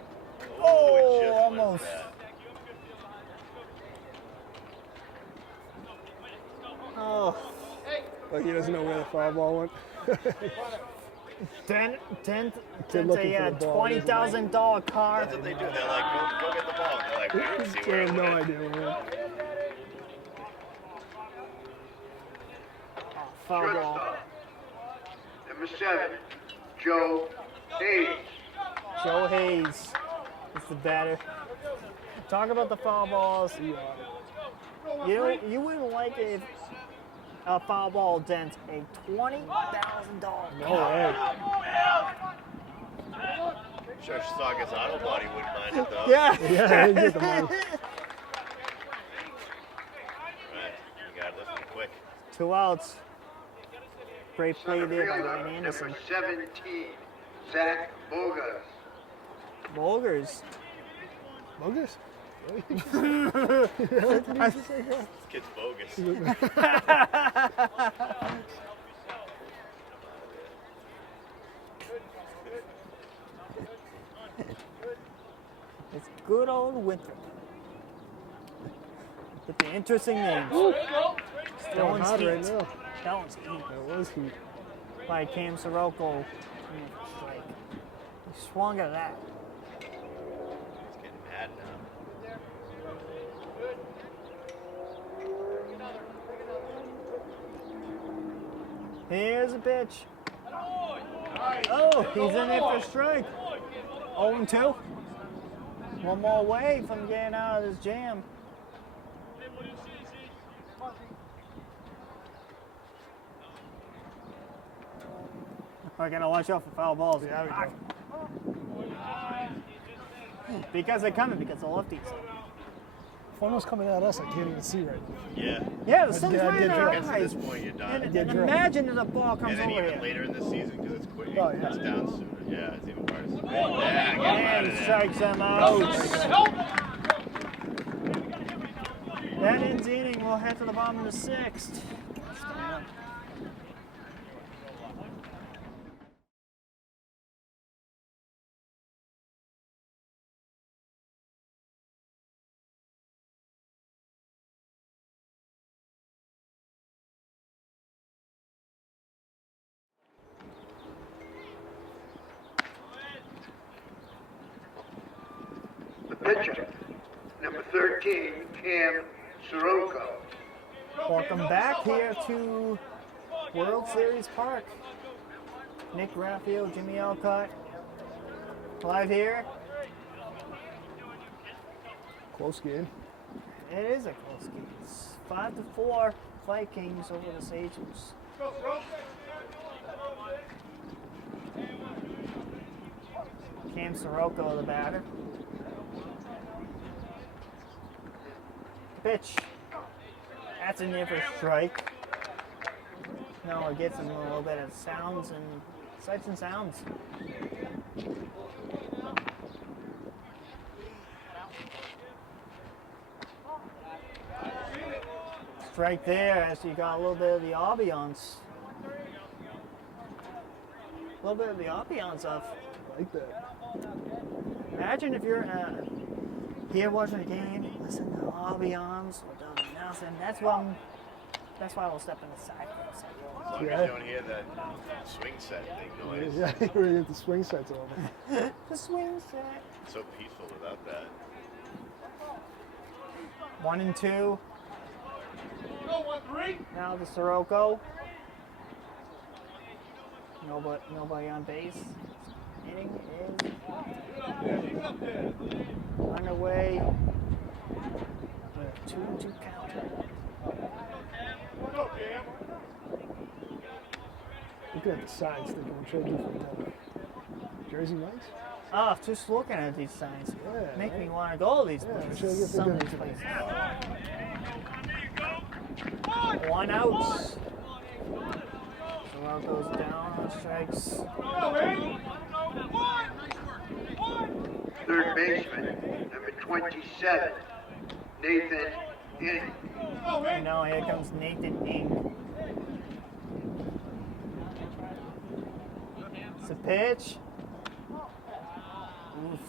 Oh, Just almost. missed that. Oh, Like he doesn't know where the foul ball went. 10 looking a for the ball, $20,000 car. That's what they do. They're like, go get the ball. They're like, we didn't see They where it have no went. idea where it went. Foul ball. Shortstop. Number 7, Joe Hayes. Joe Hayes is the batter. Talk about the foul balls. You wouldn't like it if a foul ball dents a $20,000 No car. way. Sure, Saugus Auto Body wouldn't mind it though. Yeah. Yeah, he get the money. Right. You gotta listen quick. 2 outs. Great play Center there by fielder, Ryan Anderson. number 17, Zach Bogas. Bulgars. Bogus? This kid's bogus. It's good old Winthrop. With the interesting names. Throwing That hard right one's now. heat. That one's heat. That was heat. By Cam Sirocco. Strike. He swung at that. It's getting bad now. Here's a pitch. Oh, he's in there for a strike. 0-2. One more away from getting out of this jam. I gotta watch out for foul balls. Yeah, we go. Because they're coming, because the lefties. If one was coming at us, I can't even see right now. Yeah. Yeah, the sun's Yeah, I right in did our Gets to eyes. this point, you're done. And, Yeah, and drop. imagine if the ball comes And then over even here. later in the season, because it's quick, Oh, it yeah. gets down sooner. Yeah, it's even worse. Yeah, get him out And of there. strikes him out. That ends the inning. We'll head to the bottom of the 6th. The pitcher, number 13, Cam Sirocco. Welcome back here to World Series Park. Nick Graffeo, Jimmy Alcott, live here. Close game. It is a close game. It's 5-4 Vikings over the Sachems. Cam Sirocco, the batter. Pitch. That's in there for a strike. No, it gets him a little bit of sounds and Sights and sounds. Strike there as you got a little bit of the ambiance. A little bit of the ambiance of. I like that. Imagine if you're here watching the game, listen to the ambiance without announcing. That's why we'll step in the side. As long as you don't hear that swing set thing noise. Yeah, you really get the swing sets on. The swing set. It's so peaceful without that. 1 and 2. Go 1-3. Now the Sirocco. Nobody on base. Inning is underway. With a 2-2 count. Go, Cam. Looking at the signs, thinking what should I do for the Jersey Mike's? Oh, just looking at these signs Yeah, make right? me want to go to these Yeah, places. sure, get Some of the these places. 1 out. Sirocco's down, strikes. Third baseman, number 27, Nathan Inning. And now here comes Nathan Ing. It's a pitch. Oof.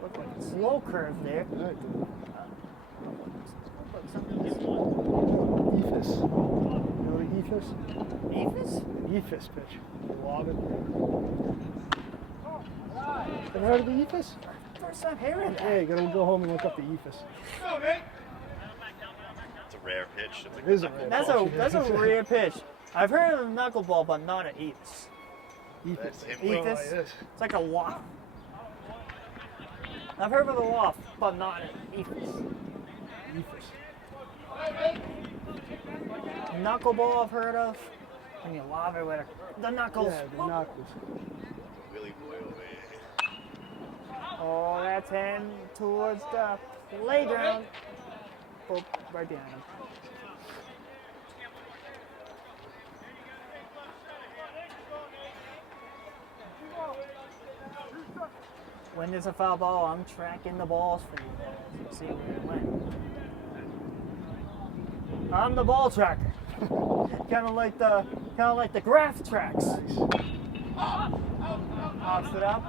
Looked like a slow curve there. All right, dude. Something's Ephus. You know the Ephus? Ephus? Ephus pitch. Lob it. Ever heard of the Ephus? First time hearing that. Hey, you gotta go home and look up the Ephus. It's a rare pitch. It is a rare That's a rare pitch. I've heard of a knuckleball, but not an Ephus. That's him. Oh, Ephus? yes. It's like a waft. I've heard of a waft, but not an Ephus. Ephus. Knuckleball I've heard of. When you lob it with the knuckles. Yeah, the knuckles. Willie Boy over here. Oh, that's heading towards the playground. Oh, right behind him. When there's a foul ball, I'm tracking the balls for you guys. See where it went. I'm the ball tracker. kind of like the graph tracks. Pops it up.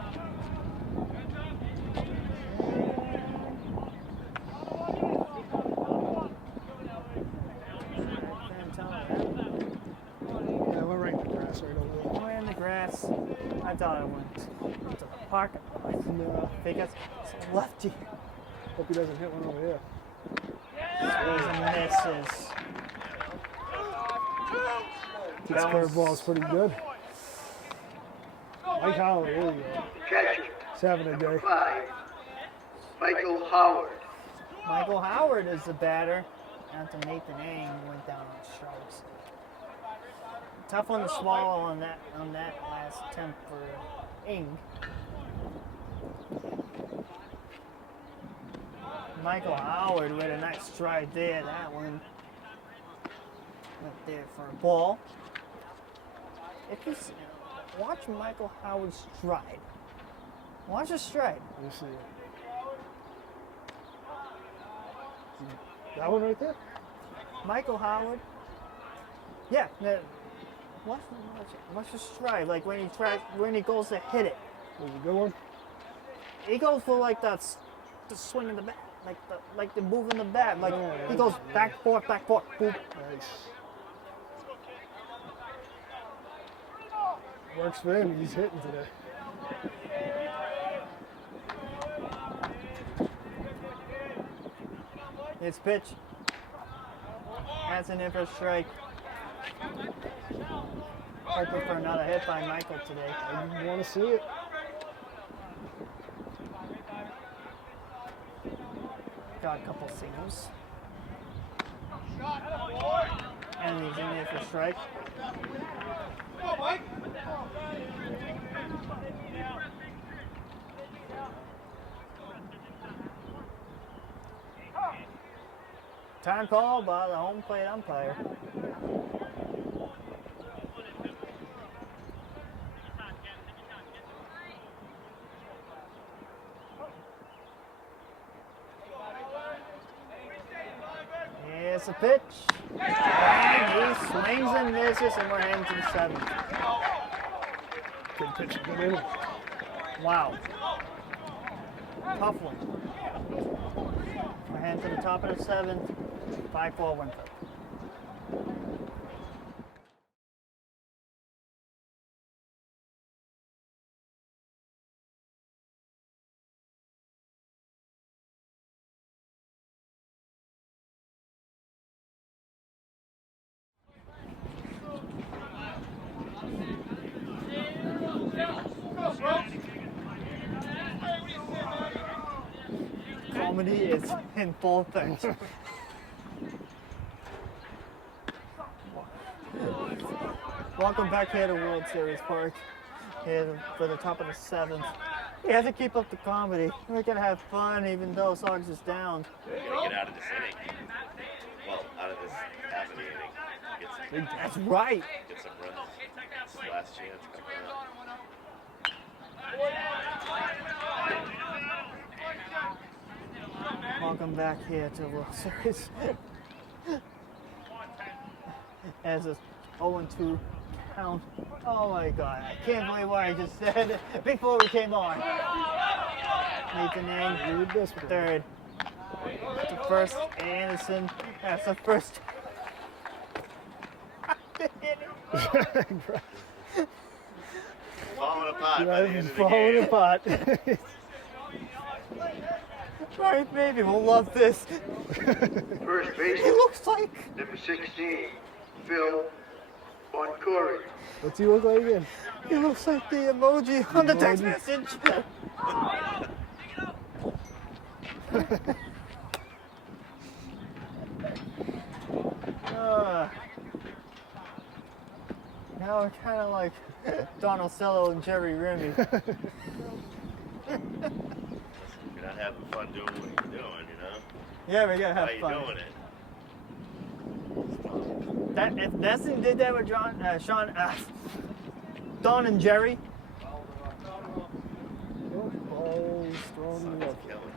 Yeah, I went right in the grass right over there. We're in the grass. I thought I went to the parking lot. No, Because it's a lefty. hope he doesn't hit one over here. Swings and misses. This curveball's pretty good. Mike Howard, here we go. Catcher, He's having a day. 5, Michael Howard. Michael Howard is the batter. After Nathan Ing went down on strikes. Tough one to swallow on that last attempt for Ing. Michael Howard with a nice strike there. That one went there for a ball. If you watch Michael Howard's stride, watch his stride. Let me see it. That one right there? Michael Howard. Yeah. Watch his stride. Like when he goes to hit it, Was it a good one? he goes for like the swing of the bat, like the move in the bat. Like Yeah, he goes back forth, boom. Nice. Works for him. He's hitting today. It's pitch. That's an in for a strike. Hoping for another hit by Michael today. I want to see it. Got a couple singles. And he's in there for strike. Time call by the home plate umpire. That's a pitch. And he swings and misses, and we're heading to the 7th. Good pitch, good inning. Wow. Tough one. We're heading to the top of the 7th. 5-4 Winthrop. Comedy is in full effect. Welcome back here to World Series Park. Here for the top of the 7th. We have to keep up the comedy. We're gonna have fun even though Saugus is down. We're gonna get out of this inning. Well, out of this half of the inning. That's right. Get some runs. It's the last chance. Come on. Welcome back here to World Series. As a 0-2 count. Oh my God, I can't believe what I just said before we came on. Nathan Ng, third. The first, Anderson. That's the first. Falling apart. By the end of the Falling game. apart. Right, baby, we'll love this. First base, He looks like. number 16, Phil Boncory. What's he look like again? He looks like the emoji on the text message. Now we're kind of like Donald Cello and Jerry Remy. You're not having fun doing what you're doing, you know? Yeah, we gotta have Why are you fun. doing it? That if Nesson did that with Don and Jerry. Ball strong It's left. killing me.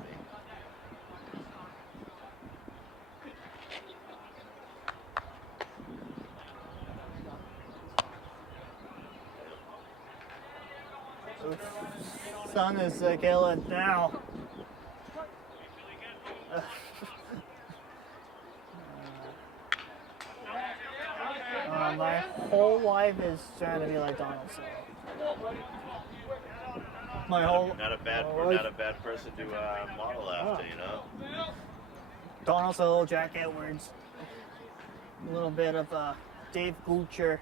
Sun is killing now. My whole life is trying to be like Donald. My whole Not a bad person to model after, you know? Donald Solo, Jack Edwards, a little bit of Dave Gucher,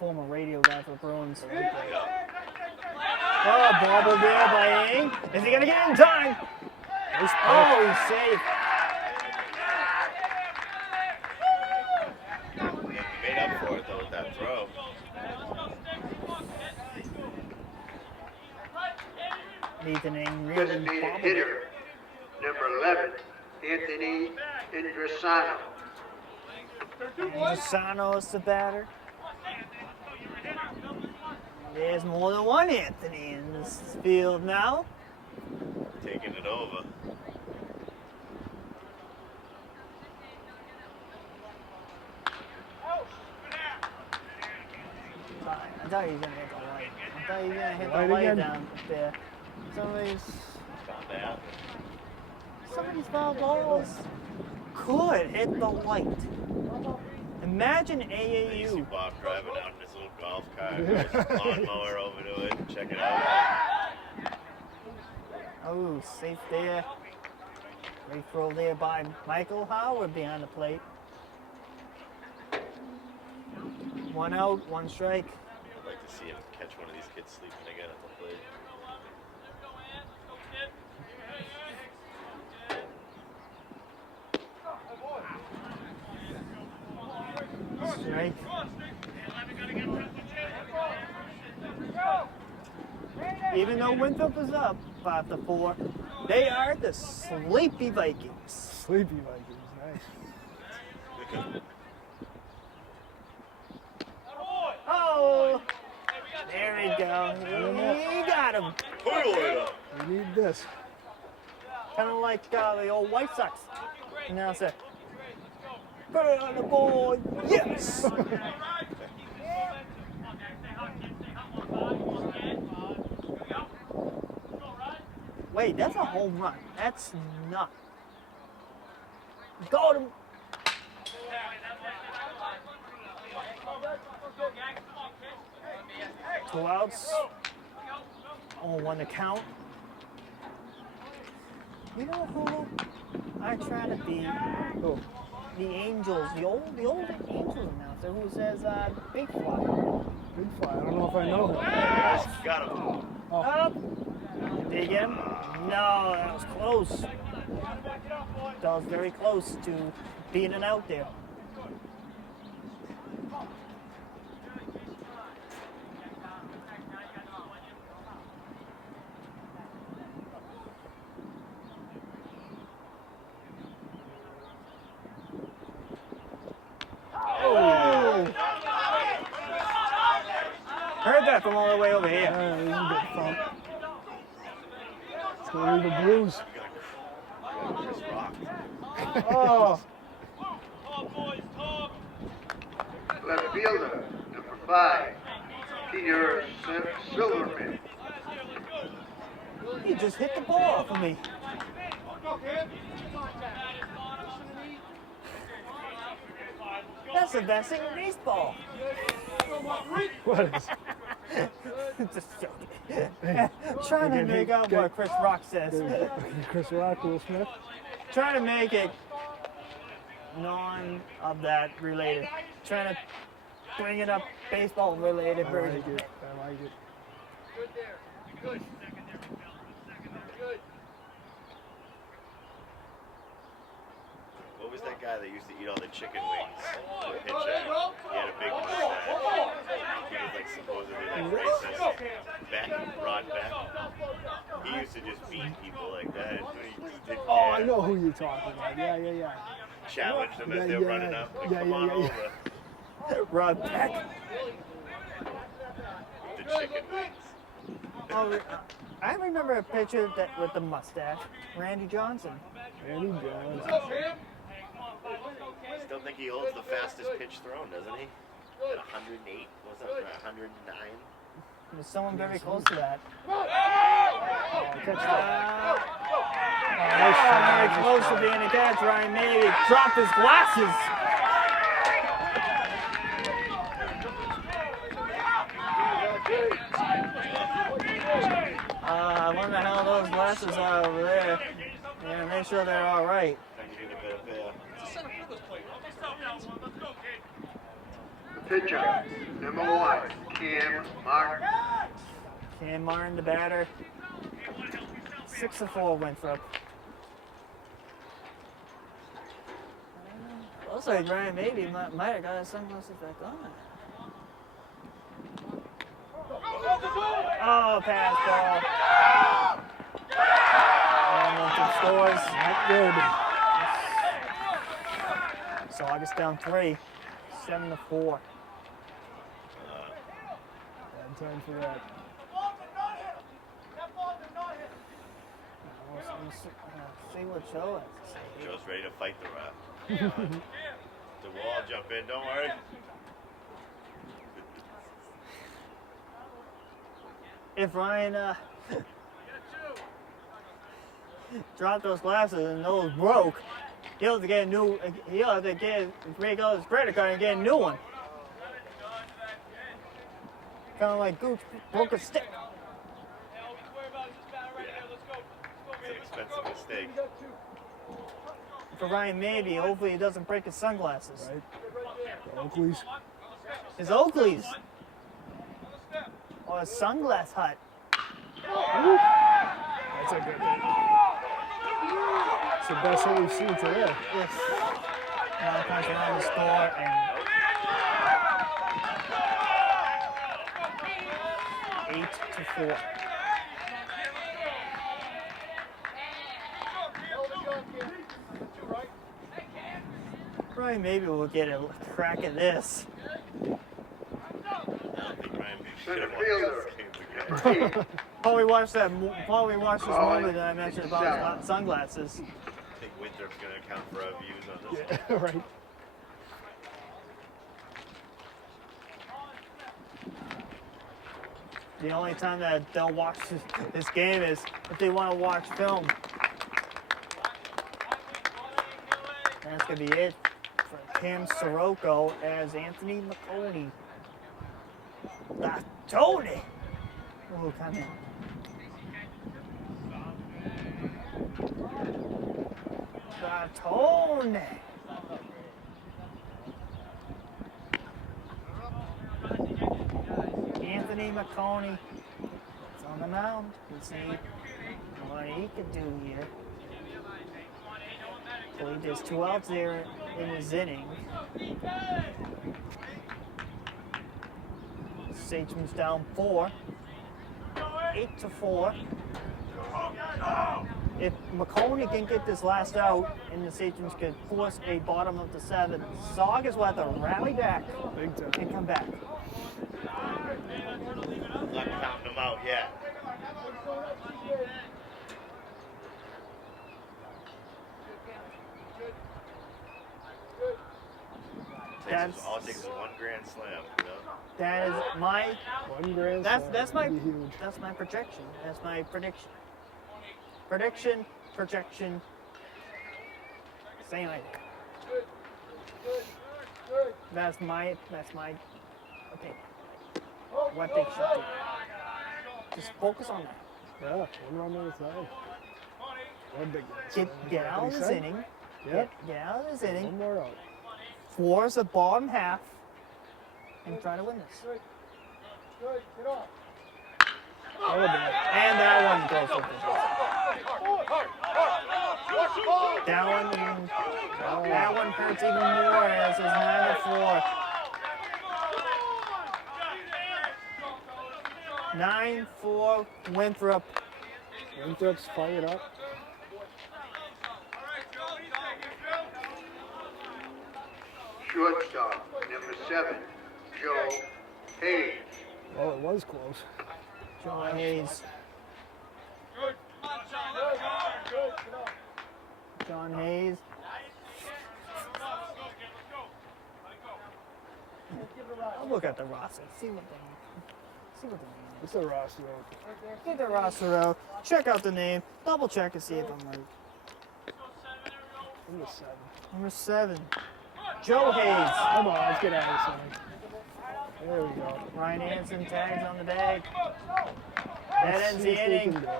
former radio guy for Bruins. Oh, bobble there by Ng. Is he gonna get in time? Oh, he's safe. He made up for it though with that throw. Nathan Ng really Designated bobbled it. hitter, number 11, Anthony Ingrasano. Gisano is the batter. There's more than one Anthony in this field now. Taking it over. I thought he was gonna hit the light. I thought he was gonna hit the Light light again. down there. Found out. Some of these foul balls could hit the light. Imagine You see AAU. Bob driving out in his little golf cart, with his lawnmower over to it, check it out. Oh, safe there. Great throw there by Michael Howard behind the plate. 1 out, 1 strike. I'd like to see him catch one of these kids sleeping again at the plate. Strike. Even though Winthrop is up 5-4, they are the Sleepy Vikings. Sleepy Vikings, nice. Oh, there we go. He got him. Toilet. We need this. Kind of like the old White Sox. Announcer. Put it on the board. Yes. Wait, that's a home run. That's not. Got him. Two outs. Oh, one to count. You know who I try to be? Oh, The Angels, the old Angels announcer who says Big Fly. big fly. I don't know if I know him. Got him. Up. Did he get him? No, that was close. That was very close to being an out there. Oh! Heard that from all the way over here. Yeah, he can get thumped. It's gonna leave a bruise. Chris Rock. Oh! Left fielder, number 5, Peter Silverman. He just hit the ball off of me. That's the best thing in baseball. What is? Just joking. Trying to make out what Chris Rock says. Chris Rock, Will Smith. Trying to make it non of that related. Trying to bring it up baseball related I version. like it. I like it. Good there. Good. Good. What was that guy that used to eat all the chicken wings? The pitcher. He had a big mustache. He was like supposedly like racist. Beck, Rod Beck. He used to just beat people like that. He just didn't Oh, care. I know who you're talking about. Yeah. Challenged them as Yeah, they're yeah. running up. Like, Yeah, come yeah, on yeah, over. Rod Peck. The chicken wings. Oh, I remember a pitcher that with the mustache, Randy Johnson. Randy Jones. Still think he holds the fastest pitch thrown, doesn't he? At 108, was that 109? There's someone very close to that. Catch that. Very close to being a catch. Ryan Maybe dropped his glasses. I wonder how those glasses are over there. Yeah, make sure they're all right. The pitcher, number 1, Cam Martin. Cam Martin, the batter. 6-4 Winthrop. Looks like Ryan maybe might have got his sunglasses back on. Oh, pass ball. And Winthrop scores. Not good. Saugus down 3. 7-4. Bad time for that. See what Joe has to say. Joe's ready to fight the ref. We'll all jump in, don't worry. If Ryan dropped those glasses and those broke, he'll have to get a new. He'll have to break out his credit card and get a new one. Kind of like Gooch broke a stick. It's an expensive mistake. For Ryan maybe, hopefully he doesn't break his sunglasses. Right. Oakleys. His Oakleys. Or a sunglass hut. That's a good hit. It's the best hit we've seen today. Yes. Now comes around the score and 8-4. Ryan maybe we'll get a crack at this. I don't think Ryan should Center have won fielder, this game number again. 8, While we watch this moment that I mentioned about his sunglasses, think Winthrop's going to account for our views on this. Yeah, right. The only time that they'll watch this game is if they want to watch film. That's going to be it for Cam Sirocco as Anthony McConey. Tony! Oh, come in. Tony! Anthony McConey is on the mound. Let's see what he can do here. I believe there's 2 outs there in his inning. Sachems down 4. 8-4. If McConey can get this last out and the Sachems could force a bottom of the 7th, Saugus will have to rally back and come back. Not counting them out yet. All it takes is 1 grand slam, you know? That is my 1 grand that's slam. that's my That'd be huge. that's my projection. That's my prediction. Projection. Same idea. That's my opinion. What they should do. Just focus on that. Yeah, 1 run at a time. One big one. Get out of this inning. Yeah. Get out of this inning. 1 more out. Force the bottom half and try to win this. And that one goes for the That one hurts even more as it's 9-4. 9-4 Winthrop. Winthrop's fired up. Shortstop, number 7, Joe Hayes. Well, it was close. John Hayes. John Hayes. I'll look at the roster. See what the name It's a roster. is. Get the roster out. Check out the name. Double check and see if I'm right. Number 7. Number 7. Joe Hayes. Come on, let's get out of this inning. There we go. Ryan Hansen tags on the bag. That Let's ends see the if we inning. can do it.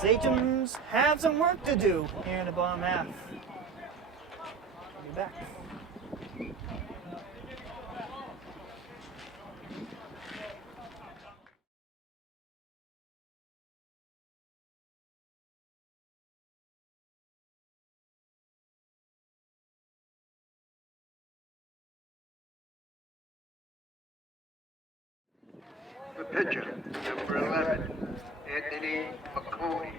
Sachems have some work to do here in the bottom half. I'll be back. The pitcher, number 11, Anthony McConey.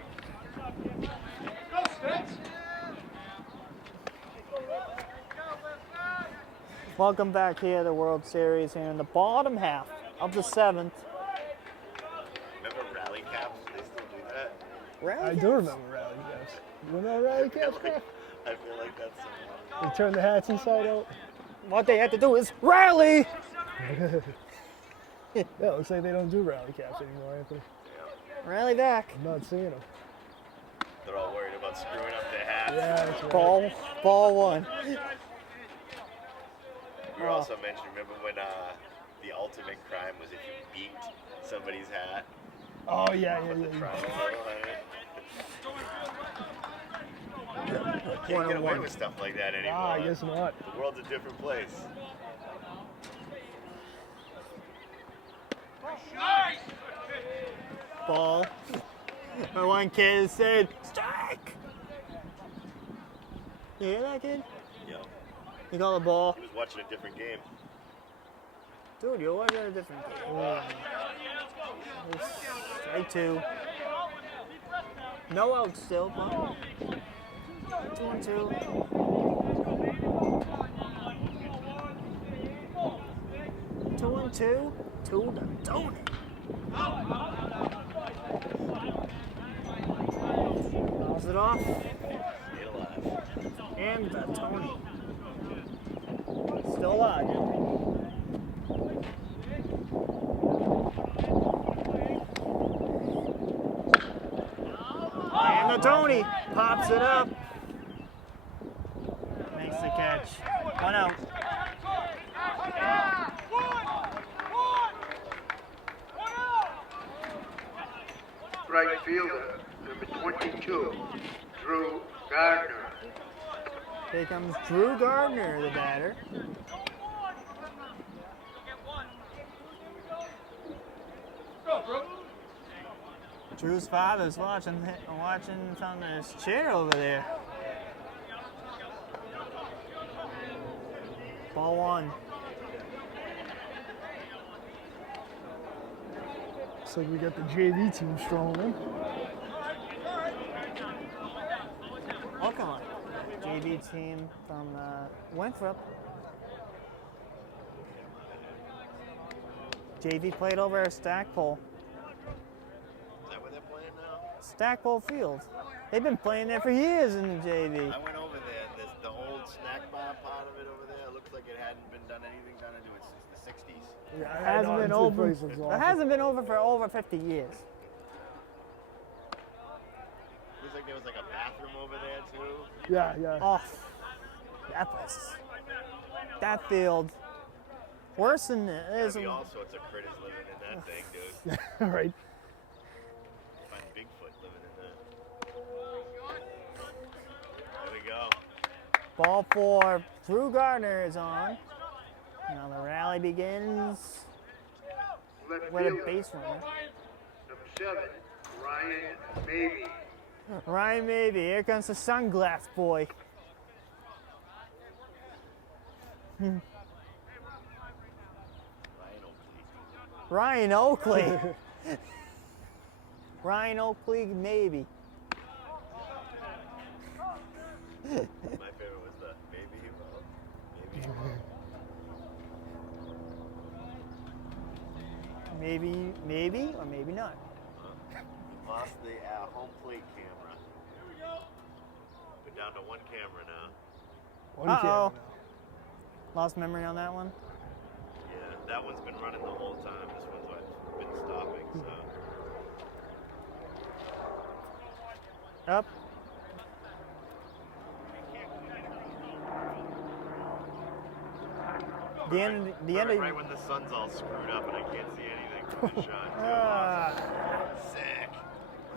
Welcome back here to the World Series here in the bottom half of the 7th. Remember rally caps? They still do that? Rally I do remember rally caps. You remember rally caps? I feel like that's They turn the hats inside out. What they have to do is rally. Yeah, it looks like they don't do rally caps anymore, Anthony. Rally back. I'm not seeing them. they're all worried about screwing up their hats. Yeah, that's right. Ball 1. We were also mentioning, remember when the ultimate crime was if you beat somebody's hat? Oh, yeah. Put the triangle on it. Can't get away with stuff like that anymore. Ah, I guess not. The world's a different place. Ball. My one kid said, strike! You hear that, kid? Yep. You got the ball. He was watching a different game. Dude, you're watching a different game. Strike 2. No out still, but 2-2. 2-2 to the donut. Balls it off. Stay alive. And Tony. Still alive. And the Tony pops it up. Makes the catch. 1 out. Right fielder, number 22, Drew Gardner. Here comes Drew Gardner, the batter. Drew's father's watching from his chair over there. Ball 1. Looks like we got the JV team strolling. Oh, come on. JV team from Winthrop. JV played over at Stackpole. Is that where they're playing now? Stackpole Field. They've been playing there for years in the JV. I went over there. There's the old snack bar part of it over there. It looks like it hadn't been done anything done into it since the 60s. Yeah, It hasn't been over. It hasn't been over for over 50 years. Looks like there was like a bathroom over there too. Yeah, yeah. Oh, that place. That field. Worse than it is. There'd be all sorts of critters living in that thing, dude. Right. Find Bigfoot living in there. There we go. Ball 4. Drew Gardner is on. Now the rally begins Left with a fielder, base runner. number 7, Ryan Mabey. Ryan Mabey. Here comes the sunglass boy. Ryan Oakley. Ryan Oakley, maybe. My favorite was the maybe. Maybe, or maybe not. Lost the home plate camera. We're down to one camera now. One Uh-oh. camera Lost memory on that one. Yeah, that one's been running the whole time. This one's been stopping, so. Up. The end of Right when the sun's all screwed up and I can't see anything from the shot. Sick.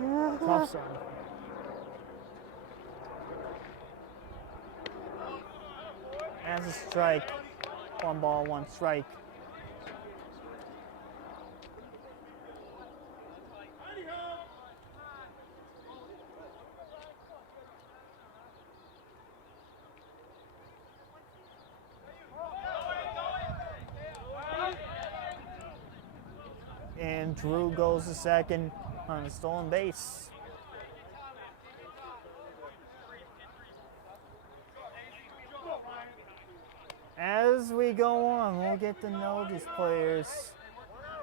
now. Tough son. As a strike. 1 ball, 1 strike. And Drew goes to second on a stolen base. As we go on, we'll get to know these players.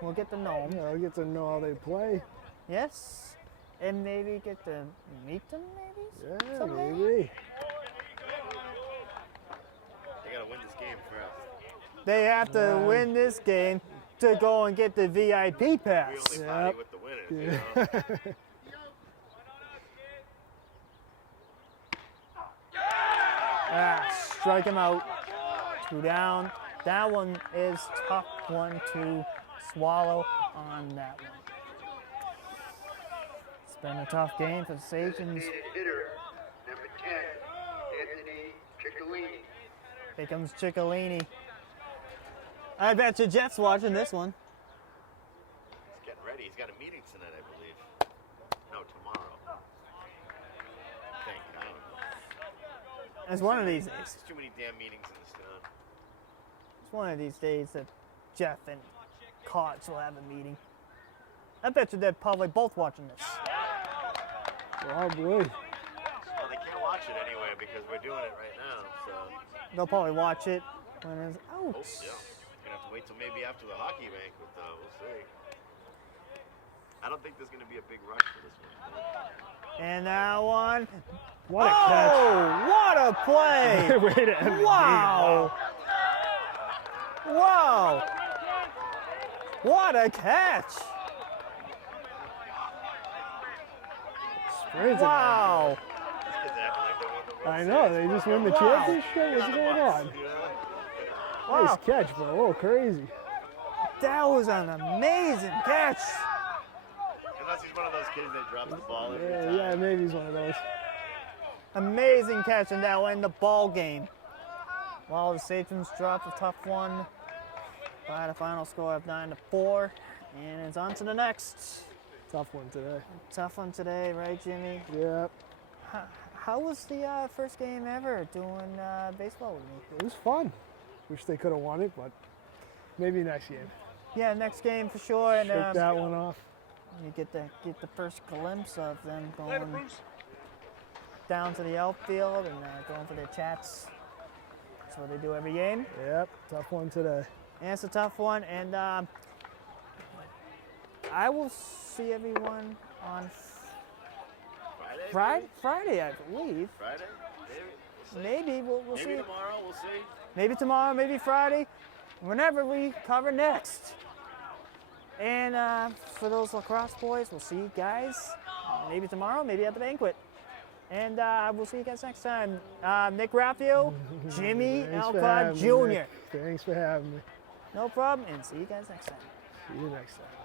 We'll get to know them. Yeah, I get to know how they play. Yes. And maybe get to meet them, maybe? Yeah, someday? maybe. They gotta win this game first. They have to win this game to go and get the VIP We pass. only party with the winners, you know? Strike him out. 2 down. That one is tough one to swallow on that one. It's been a tough game for the Sachems. Designated hitter, number 10, Anthony Ciccolini. Here comes Ciccolini. I bet you Jeff's watching this one. He's getting ready. He's got a meeting tonight, I believe. No, tomorrow. I think. I don't know. It's one of these days. There's too many damn meetings in this town. It's one of these days that Jeff and Koch will have a meeting. I bet you they're probably both watching this. Probably. Well, they can't watch it anyway because we're doing it right now, so. They'll probably watch it when it's Oh, out. yeah. Gonna have to wait till maybe after the hockey banquet, though. We'll see. I don't think there's gonna be a big rush for this one. And that one What a catch. Oh, what a play! Way to end the game. Wow! Wow! What a catch! Sprinting. Wow! These kids acting like they won the World I know, Series. they just won the Wow. championship. What's going on? You know? Wow. Nice catch, bro. Oh, crazy. That was an amazing catch! Unless he's one of those kids that drops the ball every Yeah, time. yeah, maybe he's one of those. Amazing catch, and that will end the ball game. Well, the Sachems drop a tough one by the final score of 9-4, and it's on to the next. Tough one today. Tough one today, right, Jimmy? Yeah, How was the first game ever doing baseball with me? it was fun. Wish they could have won it, but maybe next game. Yeah, next game for sure, and Shake that one off. you get the first glimpse of them Later, going Bruce. down to the outfield and going for their chats. That's what they do every game. Yep, tough one today. And it's a tough one, and I will see everyone on Friday? Friday, I believe. Friday? Maybe we'll Maybe see. tomorrow, we'll see. Maybe tomorrow, maybe Friday, whenever we cover next. And for those lacrosse boys, we'll see you guys maybe tomorrow, maybe at the banquet. And we'll see you guys next time. Nick Graffeo, Jimmy Thanks for Alcott having me, Jr. Nick. Thanks for having me. No problem, and see you guys next time. See you next time.